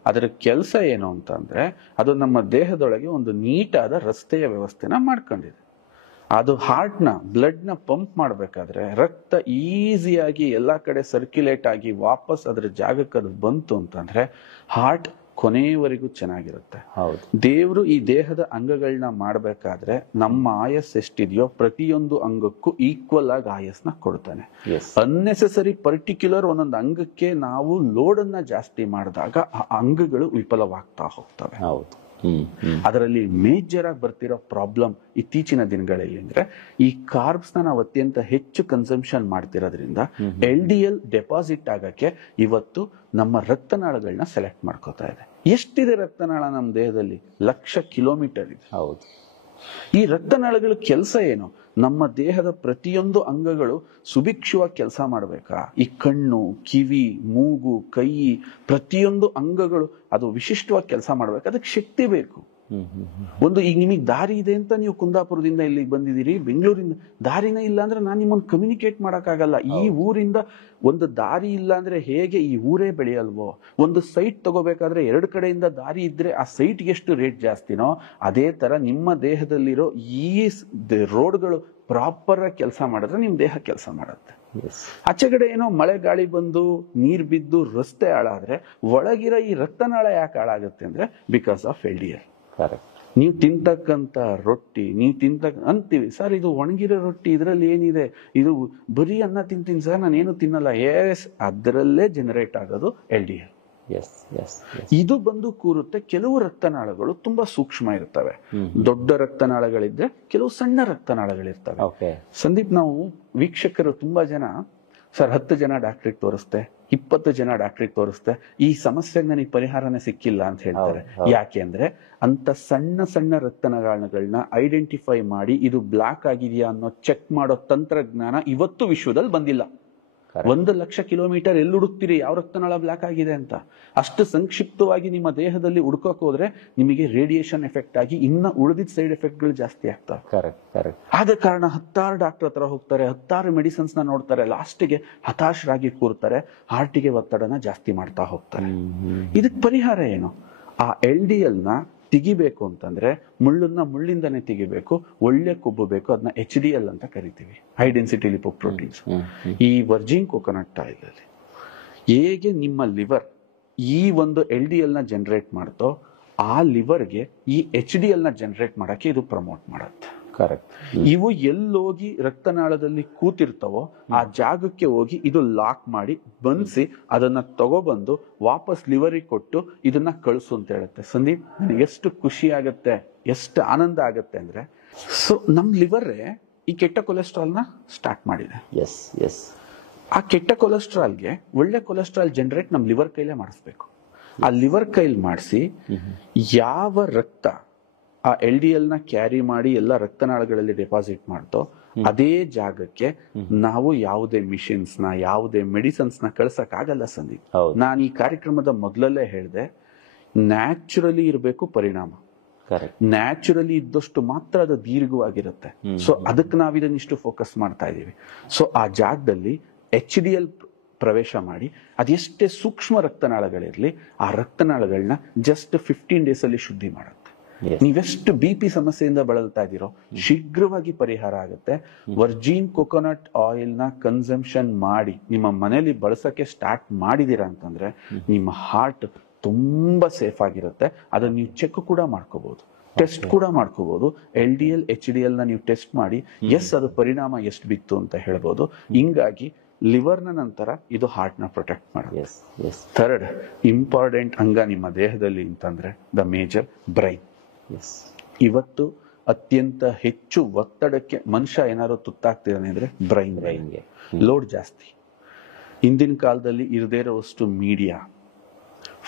ಅದರ ಕೆಲಸ ಏನು ಅಂತಂದ್ರೆ, ಅದು ನಮ್ಮ ದೇಹದೊಳಗೆ ಒಂದು ನೀಟಾದ ರಸ್ತೆಯ ವ್ಯವಸ್ಥೆನ ಮಾಡ್ಕೊಂಡಿದೆ. ಅದು ಹಾರ್ಟ್ ನ ಬ್ಲಡ್ ನ ಪಂಪ್ ಮಾಡ್ಬೇಕಾದ್ರೆ ರಕ್ತ ಈಸಿಯಾಗಿ ಎಲ್ಲಾ ಕಡೆ ಸರ್ಕ್ಯುಲೇಟ್ ಆಗಿ ವಾಪಸ್ ಅದ್ರ ಜಾಗಕ್ಕೆ ಅದು ಬಂತು ಅಂತಂದ್ರೆ ಹಾರ್ಟ್ ಕೊನೆಯವರೆಗೂ ಚೆನ್ನಾಗಿರುತ್ತೆ. ದೇವರು ಈ ದೇಹದ ಅಂಗಗಳನ್ನ ಮಾಡ್ಬೇಕಾದ್ರೆ ನಮ್ಮ ಆಯಸ್ ಎಷ್ಟಿದೆಯೋ ಪ್ರತಿಯೊಂದು ಅಂಗಕ್ಕೂ ಈಕ್ವಲ್ ಆಗಿ ಆಯಸ್ನ ಕೊಡ್ತಾನೆ. ಅನ್ನೆಸೆಸರಿ ಪರ್ಟಿಕ್ಯುಲರ್ ಒಂದೊಂದು ಅಂಗಕ್ಕೆ ನಾವು ಲೋಡ್ ಅನ್ನ ಜಾಸ್ತಿ ಮಾಡಿದಾಗ ಆ ಅಂಗಗಳು ವಿಫಲವಾಗ್ತಾ ಹೋಗ್ತವೆ. ಅದರಲ್ಲಿ ಮೇಜರ್ ಆಗಿ ಬರ್ತಿರೋ ಪ್ರಾಬ್ಲಮ್ ಇತ್ತೀಚಿನ ದಿನಗಳಲ್ಲಿ ಅಂದ್ರೆ ಈ ಕಾರ್ಬ್ಸ್ ನಾವು ಅತ್ಯಂತ ಹೆಚ್ಚು ಕನ್ಸಂಪ್ಷನ್ ಮಾಡ್ತಿರೋದ್ರಿಂದ LDL ಡೆಪಾಸಿಟ್ ಆಗಕ್ಕೆ ಇವತ್ತು ನಮ್ಮ ರಕ್ತನಾಳಗಳನ್ನ ಸೆಲೆಕ್ಟ್ ಮಾಡ್ಕೋತಾ ಇದೆ. ಎಷ್ಟಿದೆ ರಕ್ತನಾಳ ನಮ್ಮ ದೇಹದಲ್ಲಿ? 1,00,000 ಕಿಲೋಮೀಟರ್ ಇದೆ. ಹೌದು. ಈ ರಕ್ತನಾಳಗಳ ಕೆಲಸ ಏನು? ನಮ್ಮ ದೇಹದ ಪ್ರತಿಯೊಂದು ಅಂಗಗಳು ಸುಭಿಕ್ಷವಾಗಿ ಕೆಲಸ ಮಾಡ್ಬೇಕಾ? ಈ ಕಣ್ಣು, ಕಿವಿ, ಮೂಗು, ಕೈ, ಪ್ರತಿಯೊಂದು ಅಂಗಗಳು ಅದು ವಿಶಿಷ್ಟವಾಗಿ ಕೆಲಸ ಮಾಡ್ಬೇಕು. ಅದಕ್ಕೆ ಶಕ್ತಿ ಬೇಕು. ಒಂದು ಈಗ ನಿಮಗೆ ದಾರಿ ಇದೆ ಅಂತ ನೀವು ಕುಂದಾಪುರದಿಂದ ಇಲ್ಲಿಗೆ ಬಂದಿದ್ದೀರಿ, ಬೆಂಗಳೂರಿಂದ ದಾರಿನೇ ಇಲ್ಲ ಅಂದ್ರೆ ನಾನು ನಿಮ್ಮನ್ನು ಕಮ್ಯುನಿಕೇಟ್ ಮಾಡಕ್ಕಾಗಲ್ಲ. ಈ ಊರಿಂದ ಒಂದು ದಾರಿ ಇಲ್ಲ ಅಂದ್ರೆ ಹೇಗೆ ಈ ಊರೇ ಬೆಳೆಯಲ್ವೋ? ಒಂದು ಸೈಟ್ ತಗೋಬೇಕಾದ್ರೆ 2 ಕಡೆಯಿಂದ ದಾರಿ ಇದ್ರೆ ಆ ಸೈಟ್ಗೆ ಎಷ್ಟು ರೇಟ್ ಜಾಸ್ತಿನೋ, ಅದೇ ತರ ನಿಮ್ಮ ದೇಹದಲ್ಲಿರೋ ಈ ರೋಡ್ಗಳು ಪ್ರಾಪರ್ ಆಗಿ ಕೆಲಸ ಮಾಡಿದ್ರೆ ನಿಮ್ ದೇಹ ಕೆಲಸ ಮಾಡುತ್ತೆ. ಆಚೆಗಡೆ ಏನೋ ಮಳೆ ಗಾಳಿ ಬಂದು ನೀರ್ ಬಿದ್ದು ರಸ್ತೆ ಹಾಳಾದ್ರೆ ಒಳಗಿರೋ ಈ ರಕ್ತನಾಳ ಯಾಕೆ ಹಾಳಾಗುತ್ತೆ ಅಂದ್ರೆ ಬಿಕಾಸ್ ಆಫ್ LDL. ನೀವು ತಿಂತಕ್ಕಂತ ರೊಟ್ಟಿ, ನೀವು ಅಂತೀವಿ, ಸರ್ ಇದು ಒಣಗಿರೋ ರೊಟ್ಟಿ, ಇದ್ರಲ್ಲಿ ಏನಿದೆ, ಇದು ಬರೀ ಅನ್ನ ತಿಂತೀನಿ ಸರ್, ನಾನೇನು ತಿನ್ನಲ್ಲ. ಅದರಲ್ಲೇ ಜನರೇಟ್ ಆಗೋದು LDL. ಇದು ಬಂದು ಕೂರುತ್ತೆ. ಕೆಲವು ರಕ್ತನಾಳಗಳು ತುಂಬಾ ಸೂಕ್ಷ್ಮ ಇರ್ತವೆ. ದೊಡ್ಡ ರಕ್ತನಾಳಗಳಿದ್ರೆ ಕೆಲವು ಸಣ್ಣ ರಕ್ತನಾಳಗಳಿರ್ತವೆ. ಸಂದೀಪ್, ನಾವು ವೀಕ್ಷಕರು ತುಂಬಾ ಜನ, ಸರ್ 10 ಜನ ಡಾಕ್ಟ್ರಿಗೆ ತೋರಿಸ್ತೆ, 20 ಜನ ಡಾಕ್ಟ್ರಿಗೆ ತೋರಿಸ್ತೆ, ಈ ಸಮಸ್ಯೆಗೆ ನನಗೆ ಪರಿಹಾರನೇ ಸಿಕ್ಕಿಲ್ಲ ಅಂತ ಹೇಳ್ತಾರೆ. ಯಾಕೆ ಅಂದ್ರೆ ಅಂತ ಸಣ್ಣ ಸಣ್ಣ ರಕ್ತನಾಳಗಳನ್ನ ಐಡೆಂಟಿಫೈ ಮಾಡಿ ಇದು ಬ್ಲಾಕ್ ಆಗಿದೆಯಾ ಅನ್ನೋ ಚೆಕ್ ಮಾಡೋ ತಂತ್ರಜ್ಞಾನ ಇವತ್ತು ವಿಶ್ವದಲ್ಲಿ ಬಂದಿಲ್ಲ. 1,00,000 ಕಿಲೋಮೀಟರ್ ಎಲ್ಲಿ ಹುಡುಕ್ತೀರಿ ಯಾವ ರಕ್ತನಾಳ ಬ್ಲಾಕ್ ಆಗಿದೆ ಅಂತ? ಅಷ್ಟು ಸಂಕ್ಷಿಪ್ತವಾಗಿ ನಿಮ್ಮ ದೇಹದಲ್ಲಿ ಹುಡ್ಕೋಕ್ ಹೋದ್ರೆ ನಿಮಗೆ ರೇಡಿಯೇಷನ್ ಎಫೆಕ್ಟ್ ಆಗಿ ಇನ್ನ ಉಳಿದಿದ್ದ ಸೈಡ್ ಎಫೆಕ್ಟ್ಗಳು ಜಾಸ್ತಿ ಆಗ್ತವೆ. ಆದ ಕಾರಣ 10 ಡಾಕ್ಟರ್ ಹತ್ರ ಹೋಗ್ತಾರೆ, 10 ಮೆಡಿಸಿನ್ಸ್ ನ ನೋಡ್ತಾರೆ, ಲಾಸ್ಟಿಗೆ ಹತಾಶರಾಗಿ ಕೂರ್ತಾರೆ, ಹಾರ್ಟಿಗೆ ಒತ್ತಡನ ಜಾಸ್ತಿ ಮಾಡ್ತಾ ಹೋಗ್ತಾರೆ. ಇದಕ್ ಪರಿಹಾರ ಏನು? ಆ LDL ನ ತೆಗಿಬೇಕು ಅಂತಂದ್ರೆ ಮುಳ್ಳನ್ನ ಮುಳ್ಳಿಂದಾನೆ ತೆಗಿಬೇಕು, ಒಳ್ಳೆ ಕೊಬ್ಬು ಬೇಕು, ಅದನ್ನ HDL ಅಂತ ಕರಿತೀವಿ, ಹೈ ಡೆನ್ಸಿಟಿ ಲಿಪೋಪ್ರೋಟೀನ್ಸ್. ಈ ವರ್ಜಿನ್ ಕೋಕೋನಟ್ ಆಯಿಲ್ ಅಲ್ಲಿ ಹೇಗೆ ನಿಮ್ಮ ಲಿವರ್ ಈ ಒಂದು LDL ನ ಜನರೇಟ್ ಮಾಡ್ತೋ, ಆ ಲಿವರ್ಗೆ ಈ HDL ನ ಜನರೇಟ್ ಮಾಡಕ್ಕೆ ಇದು ಪ್ರಮೋಟ್ ಮಾಡುತ್ತೆ. ಕರೆಕ್ಟ್. ಇವು ಎಲ್ಲೋಗಿ ರಕ್ತನಾಳದಲ್ಲಿ ಕೂತಿರ್ತಾವೋ ಆ ಜಾಗಕ್ಕೆ ಹೋಗಿ ಇದು ಲಾಕ್ ಮಾಡಿ ಬಂಧಿಸಿ ಅದನ್ನ ತಗೊಬಂದು ವಾಪಸ್ ಲಿವರಿಗೆ ಕೊಟ್ಟು ಇದನ್ನ ಕಳಿಸು ಅಂತ ಹೇಳುತ್ತೆ. ಸಂದೀಪ್, ನನಗೆ ಎಷ್ಟು ಖುಷಿ ಆಗತ್ತೆ, ಎಷ್ಟು ಆನಂದ ಆಗತ್ತೆ ಅಂದ್ರೆ, ಸೊ ನಮ್ ಲಿವರೇ ಈ ಕೆಟ್ಟ ಕೊಲೆಸ್ಟ್ರಾಲ್ನ ಸ್ಟಾರ್ಟ್ ಮಾಡಿದೆ. Yes yes. ಆ ಕೆಟ್ಟ ಕೊಲೆಸ್ಟ್ರಾಲ್ಗೆ ಒಳ್ಳೆ ಕೊಲೆಸ್ಟ್ರಾಲ್ ಜನರೇಟ್ ನಮ್ ಲಿವರ್ ಕೈಲೇ ಮಾಡಿಸ್ಬೇಕು. ಆ ಲಿವರ್ ಕೈಲಿ ಮಾಡಿಸಿ ಯಾವ ರಕ್ತ ಆ LDL ನ ಕ್ಯಾರಿ ಮಾಡಿ ಎಲ್ಲ ರಕ್ತನಾಳಗಳಲ್ಲಿ ಡೆಪಾಸಿಟ್ ಮಾಡ್ತೋ ಅದೇ ಜಾಗಕ್ಕೆ ನಾವು ಯಾವುದೇ ಮಿಷಿನ್ಸ್ ನ ಯಾವುದೇ ಮೆಡಿಸಿನ್ಸ್ ನ ಕಳ್ಸಕ್ ಆಗಲ್ಲ ಸಂದೀಪ್. ನಾನು ಈ ಕಾರ್ಯಕ್ರಮದ ಮೊದಲಲ್ಲೇ ಹೇಳಿದೆ, ನ್ಯಾಚುರಲಿ ಇರಬೇಕು ಪರಿಣಾಮ. ನ್ಯಾಚುರಲಿ ಇದ್ದಷ್ಟು ಮಾತ್ರ ಅದು ದೀರ್ಘವಾಗಿರುತ್ತೆ. ಸೊ ಅದಕ್ಕೆ ನಾವ್ ಇದನ್ನಿಷ್ಟು ಫೋಕಸ್ ಮಾಡ್ತಾ ಇದೀವಿ. ಸೊ ಆ ಜಾಗದಲ್ಲಿ HDL ಪ್ರವೇಶ ಮಾಡಿ ಅದೆಷ್ಟೇ ಸೂಕ್ಷ್ಮ ರಕ್ತನಾಳಗಳಿರ್ಲಿ ಆ ರಕ್ತನಾಳಗಳನ್ನ ಜಸ್ಟ್ 15 days ಅಲ್ಲಿ ಶುದ್ಧಿ ಮಾಡುತ್ತೆ. ನೀವೆಷ್ಟು BP ಸಮಸ್ಯೆಯಿಂದ ಬಳಲ್ತಾ ಇದೀರೋ ಶೀಘ್ರವಾಗಿ ಪರಿಹಾರ ಆಗುತ್ತೆ. ವರ್ಜಿನ್ ಕೊಕೊನಟ್ ಆಯಿಲ್ ನ ಕನ್ಸಂಪ್ಷನ್ ಮಾಡಿ ನಿಮ್ಮ ಮನೆಯಲ್ಲಿ ಬಳಸಕ್ಕೆ ಸ್ಟಾರ್ಟ್ ಮಾಡಿದೀರಾ ಅಂತಂದ್ರೆ ನಿಮ್ಮ ಹಾರ್ಟ್ ತುಂಬಾ ಸೇಫ್ ಆಗಿರುತ್ತೆ. ಅದನ್ನ ನೀವು ಚೆಕ್ ಕೂಡ ಮಾಡ್ಕೋಬಹುದು, ಟೆಸ್ಟ್ ಕೂಡ ಮಾಡ್ಕೋಬಹುದು. LDL HDL ನ ನೀವು ಟೆಸ್ಟ್ ಮಾಡಿ ಎಸ್ ಅದು ಪರಿಣಾಮ ಎಷ್ಟು ಬಿತ್ತು ಅಂತ ಹೇಳ್ಬೋದು. ಹಿಂಗಾಗಿ ಲಿವರ್ ನ ನಂತರ ಇದು ಹಾರ್ಟ್ ನ ಪ್ರೊಟೆಕ್ಟ್ ಮಾಡುತ್ತೆ. ಥರ್ಡ್ ಇಂಪಾರ್ಟೆಂಟ್ ಅಂಗ ನಿಮ್ಮ ದೇಹದಲ್ಲಿ ಅಂತಂದ್ರೆ ದ ಮೇಜರ್ ಬ್ರೈನ್. ಇವತ್ತು ಅತ್ಯಂತ ಹೆಚ್ಚು ಒತ್ತಡಕ್ಕೆ ಮನುಷ್ಯ ಏನಾದ್ರು ತುತ್ತಾಗ್ತಿದ್ದಾನೆ ಅಂದ್ರೆ ಬ್ರೈನ್ಗೆ ಲೋಡ್ ಜಾಸ್ತಿ. ಹಿಂದಿನ ಕಾಲದಲ್ಲಿ ಇರದೇ ಇರೋವಷ್ಟು ಮೀಡಿಯಾ,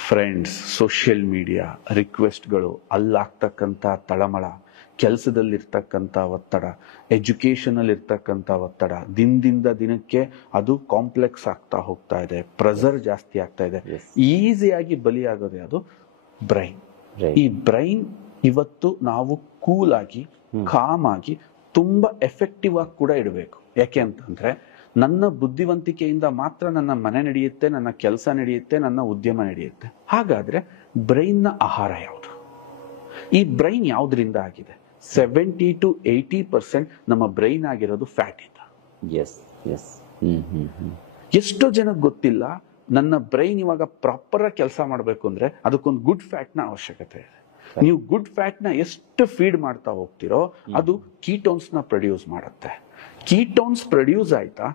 ಫ್ರೆಂಡ್ಸ್, ಸೋಷಿಯಲ್ ಮೀಡಿಯಾ, ರಿಕ್ವೆಸ್ಟ್ಗಳು, ಅಲ್ಲಾಗ್ತಕ್ಕಂಥ ತಳಮಳ, ಕೆಲಸದಲ್ಲಿರ್ತಕ್ಕಂಥ ಒತ್ತಡ, ಎಜುಕೇಶನ್ ಅಲ್ಲಿ ಇರ್ತಕ್ಕಂಥ ಒತ್ತಡ, ದಿನದಿಂದ ದಿನಕ್ಕೆ ಅದು ಕಾಂಪ್ಲೆಕ್ಸ್ ಆಗ್ತಾ ಹೋಗ್ತಾ ಇದೆ, ಪ್ರೆಷರ್ ಜಾಸ್ತಿ ಆಗ್ತಾ ಇದೆ. ಈಸಿಯಾಗಿ ಬಲಿಯಾಗೋದೇ ಅದು ಬ್ರೈನ್. ಈ ಬ್ರೈನ್ ಇವತ್ತು ನಾವು ಕೂಲ್ ಆಗಿ ಕಾಮ್ ಆಗಿ ತುಂಬಾ ಎಫೆಕ್ಟಿವ್ ಆಗಿ ಕೂಡ ಇಡಬೇಕು. ಯಾಕೆ ಅಂತಂದ್ರೆ ನನ್ನ ಬುದ್ಧಿವಂತಿಕೆಯಿಂದ ಮಾತ್ರ ನನ್ನ ಮನೆ ನಡೆಯುತ್ತೆ, ನನ್ನ ಕೆಲಸ ನಡೆಯುತ್ತೆ, ನನ್ನ ಉದ್ಯಮ ನಡೆಯುತ್ತೆ. ಹಾಗಾದ್ರೆ ಬ್ರೈನ್ ನ ಆಹಾರ ಯಾವುದು? ಈ ಬ್ರೈನ್ ಯಾವ್ದ್ರಿಂದ ಆಗಿದೆ? 70 to 80% ನಮ್ಮ ಬ್ರೈನ್ ಆಗಿರೋದು ಫ್ಯಾಟ್ ಇಂದ. ಎಷ್ಟೋ ಜನಕ್ಕೆ ಗೊತ್ತಿಲ್ಲ, ನನ್ನ ಬ್ರೈನ್ ಇವಾಗ ಪ್ರಾಪರ್ ಕೆಲಸ ಮಾಡಬೇಕು ಅಂದ್ರೆ ಅದಕ್ಕೊಂದು ಗುಡ್ ಫ್ಯಾಟ್ ನ ಅವಶ್ಯಕತೆ ಇದೆ. ನೀವು ಗುಡ್ ಫ್ಯಾಟ್ ನ ಎಷ್ಟು ಫೀಡ್ ಮಾಡ್ತಾ ಹೋಗ್ತಿರೋ ಅದು ಕೀಟೋನ್ಸ್ ನ ಪ್ರೊಡ್ಯೂಸ್ ಮಾಡುತ್ತೆ. ಕೀಟೋನ್ಸ್ ಪ್ರೊಡ್ಯೂಸ್ ಆಯ್ತಾ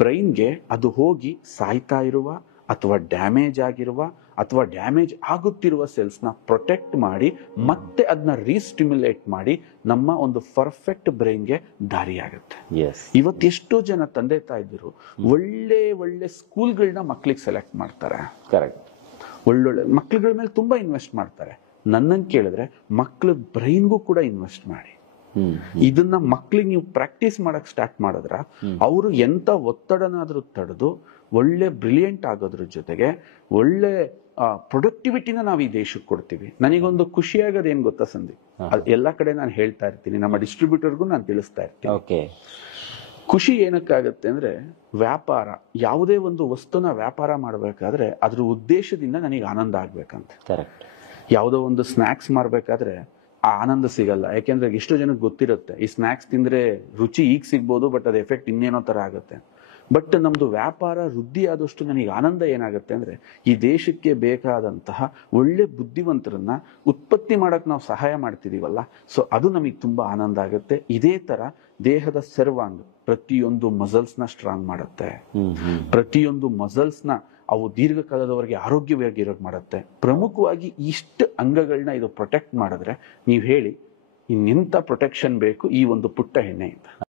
ಬ್ರೈನ್ಗೆ ಅದು ಹೋಗಿ ಸಾಯ್ತಾ ಇರುವ ಅಥವಾ ಡ್ಯಾಮೇಜ್ ಆಗಿರುವ ಅಥವಾ ಡ್ಯಾಮೇಜ್ ಆಗುತ್ತಿರುವ ಸೆಲ್ಸ್ ನ ಪ್ರೊಟೆಕ್ಟ್ ಮಾಡಿ ಮತ್ತೆ ಅದನ್ನ ರೀಸ್ಟಿಮ್ಯುಲೇಟ್ ಮಾಡಿ ನಮ್ಮ ಒಂದು ಪರ್ಫೆಕ್ಟ್ ಬ್ರೈನ್ಗೆ ದಾರಿಯಾಗುತ್ತೆ. ಇವತ್ತೆಷ್ಟೋ ಜನ ತಂದೆ ತಾಯಿದ್ರು ಒಳ್ಳೆ ಒಳ್ಳೆ ಸ್ಕೂಲ್ಗಳನ್ನ ಮಕ್ಳಿಗೆ ಸೆಲೆಕ್ಟ್ ಮಾಡ್ತಾರೆ. ಕರೆಕ್ಟ್. ಒಳ್ಳೊಳ್ಳೆ ಮಕ್ಳುಗಳ ಮೇಲೆ ತುಂಬಾ ಇನ್ವೆಸ್ಟ್ ಮಾಡ್ತಾರೆ. ನನ್ನನ್ನು ಕೇಳಿದ್ರೆ ಮಕ್ಳ ಬ್ರೈನ್ಗೂ ಕೂಡ ಇನ್ವೆಸ್ಟ್ ಮಾಡಿ. ಇದನ್ನ ಮಕ್ಳಿಗೆ ನೀವು ಪ್ರಾಕ್ಟೀಸ್ ಮಾಡಕ್ ಸ್ಟಾರ್ಟ್ ಮಾಡಿದ್ರ ಅವರು ಎಂತ ಒತ್ತಡನಾದ್ರೂ ತಡೆದು ಒಳ್ಳೆ ಬ್ರಿಲಿಯಂಟ್ ಆಗೋದ್ರ ಜೊತೆಗೆ ಒಳ್ಳೆ ಪ್ರೊಡಕ್ಟಿವಿಟಿನ ನಾವು ಈ ದೇಶಕ್ಕೆ ಕೊಡ್ತೀವಿ. ನನಗೊಂದು ಖುಷಿಯಾಗೋದು ಏನ್ ಗೊತ್ತಾ ಸಂದೀಪ್, ಎಲ್ಲಾ ಕಡೆ ನಾನು ಹೇಳ್ತಾ ಇರ್ತೀನಿ, ನಮ್ಮ ಡಿಸ್ಟ್ರಿಬ್ಯೂಟರ್ಗೂ ನಾನು ತಿಳಿಸ್ತಾ ಇರ್ತೀನಿ. ಖುಷಿ ಏನಕ್ಕಾಗತ್ತೆ ಅಂದ್ರೆ ವ್ಯಾಪಾರ, ಯಾವುದೇ ಒಂದು ವಸ್ತುನ ವ್ಯಾಪಾರ ಮಾಡ್ಬೇಕಾದ್ರೆ ಅದ್ರ ಉದ್ದೇಶದಿಂದ ನನಗೆ ಆನಂದ ಆಗ್ಬೇಕಂತ. ಯಾವುದೋ ಒಂದು ಸ್ನಾಕ್ಸ್ ಮಾರ್ಬೇಕಾದ್ರೆ ಆ ಆನಂದ ಸಿಗಲ್ಲ. ಯಾಕೆಂದ್ರೆ ಎಷ್ಟೋ ಜನಕ್ಕೆ ಗೊತ್ತಿರುತ್ತೆ ಈ ಸ್ನಾಕ್ಸ್ ತಿಂದ್ರೆ ರುಚಿ ಈಗ ಸಿಗ್ಬೋದು, ಬಟ್ ಅದ್ ಎಫೆಕ್ಟ್ ಇನ್ನೇನೋ ತರ ಆಗುತ್ತೆ. ಬಟ್ ನಮ್ದು ವ್ಯಾಪಾರ ವೃದ್ಧಿ ಆದಷ್ಟು ನನಗೆ ಆನಂದ ಏನಾಗುತ್ತೆ ಅಂದ್ರೆ ಈ ದೇಶಕ್ಕೆ ಬೇಕಾದಂತಹ ಒಳ್ಳೆ ಬುದ್ಧಿವಂತರನ್ನ ಉತ್ಪತ್ತಿ ಮಾಡಕ್ ನಾವು ಸಹಾಯ ಮಾಡ್ತಿದೀವಲ್ಲ, ಸೊ ಅದು ನಮಗೆ ತುಂಬಾ ಆನಂದ ಆಗುತ್ತೆ. ಇದೇ ತರ ದೇಹದ ಸರ್ವಾಂಗ ಪ್ರತಿಯೊಂದು ಮಸಲ್ಸ್ ನ ಸ್ಟ್ರಾಂಗ್ ಮಾಡುತ್ತೆ. ಪ್ರತಿಯೊಂದು ಮಸಲ್ಸ್ ನ ಅವು ದೀರ್ಘಕಾಲದವರೆಗೆ ಆರೋಗ್ಯವಾಗಿ ಮಾಡುತ್ತೆ. ಪ್ರಮುಖವಾಗಿ ಇಷ್ಟು ಅಂಗಗಳನ್ನ ಇದು ಪ್ರೊಟೆಕ್ಟ್ ಮಾಡಿದ್ರೆ ನೀವ್ ಹೇಳಿ ಇನ್ನೆಂತ ಪ್ರೊಟೆಕ್ಷನ್ ಬೇಕು ಈ ಒಂದು ಪುಟ್ಟ ಎಣ್ಣೆಯಿಂದ.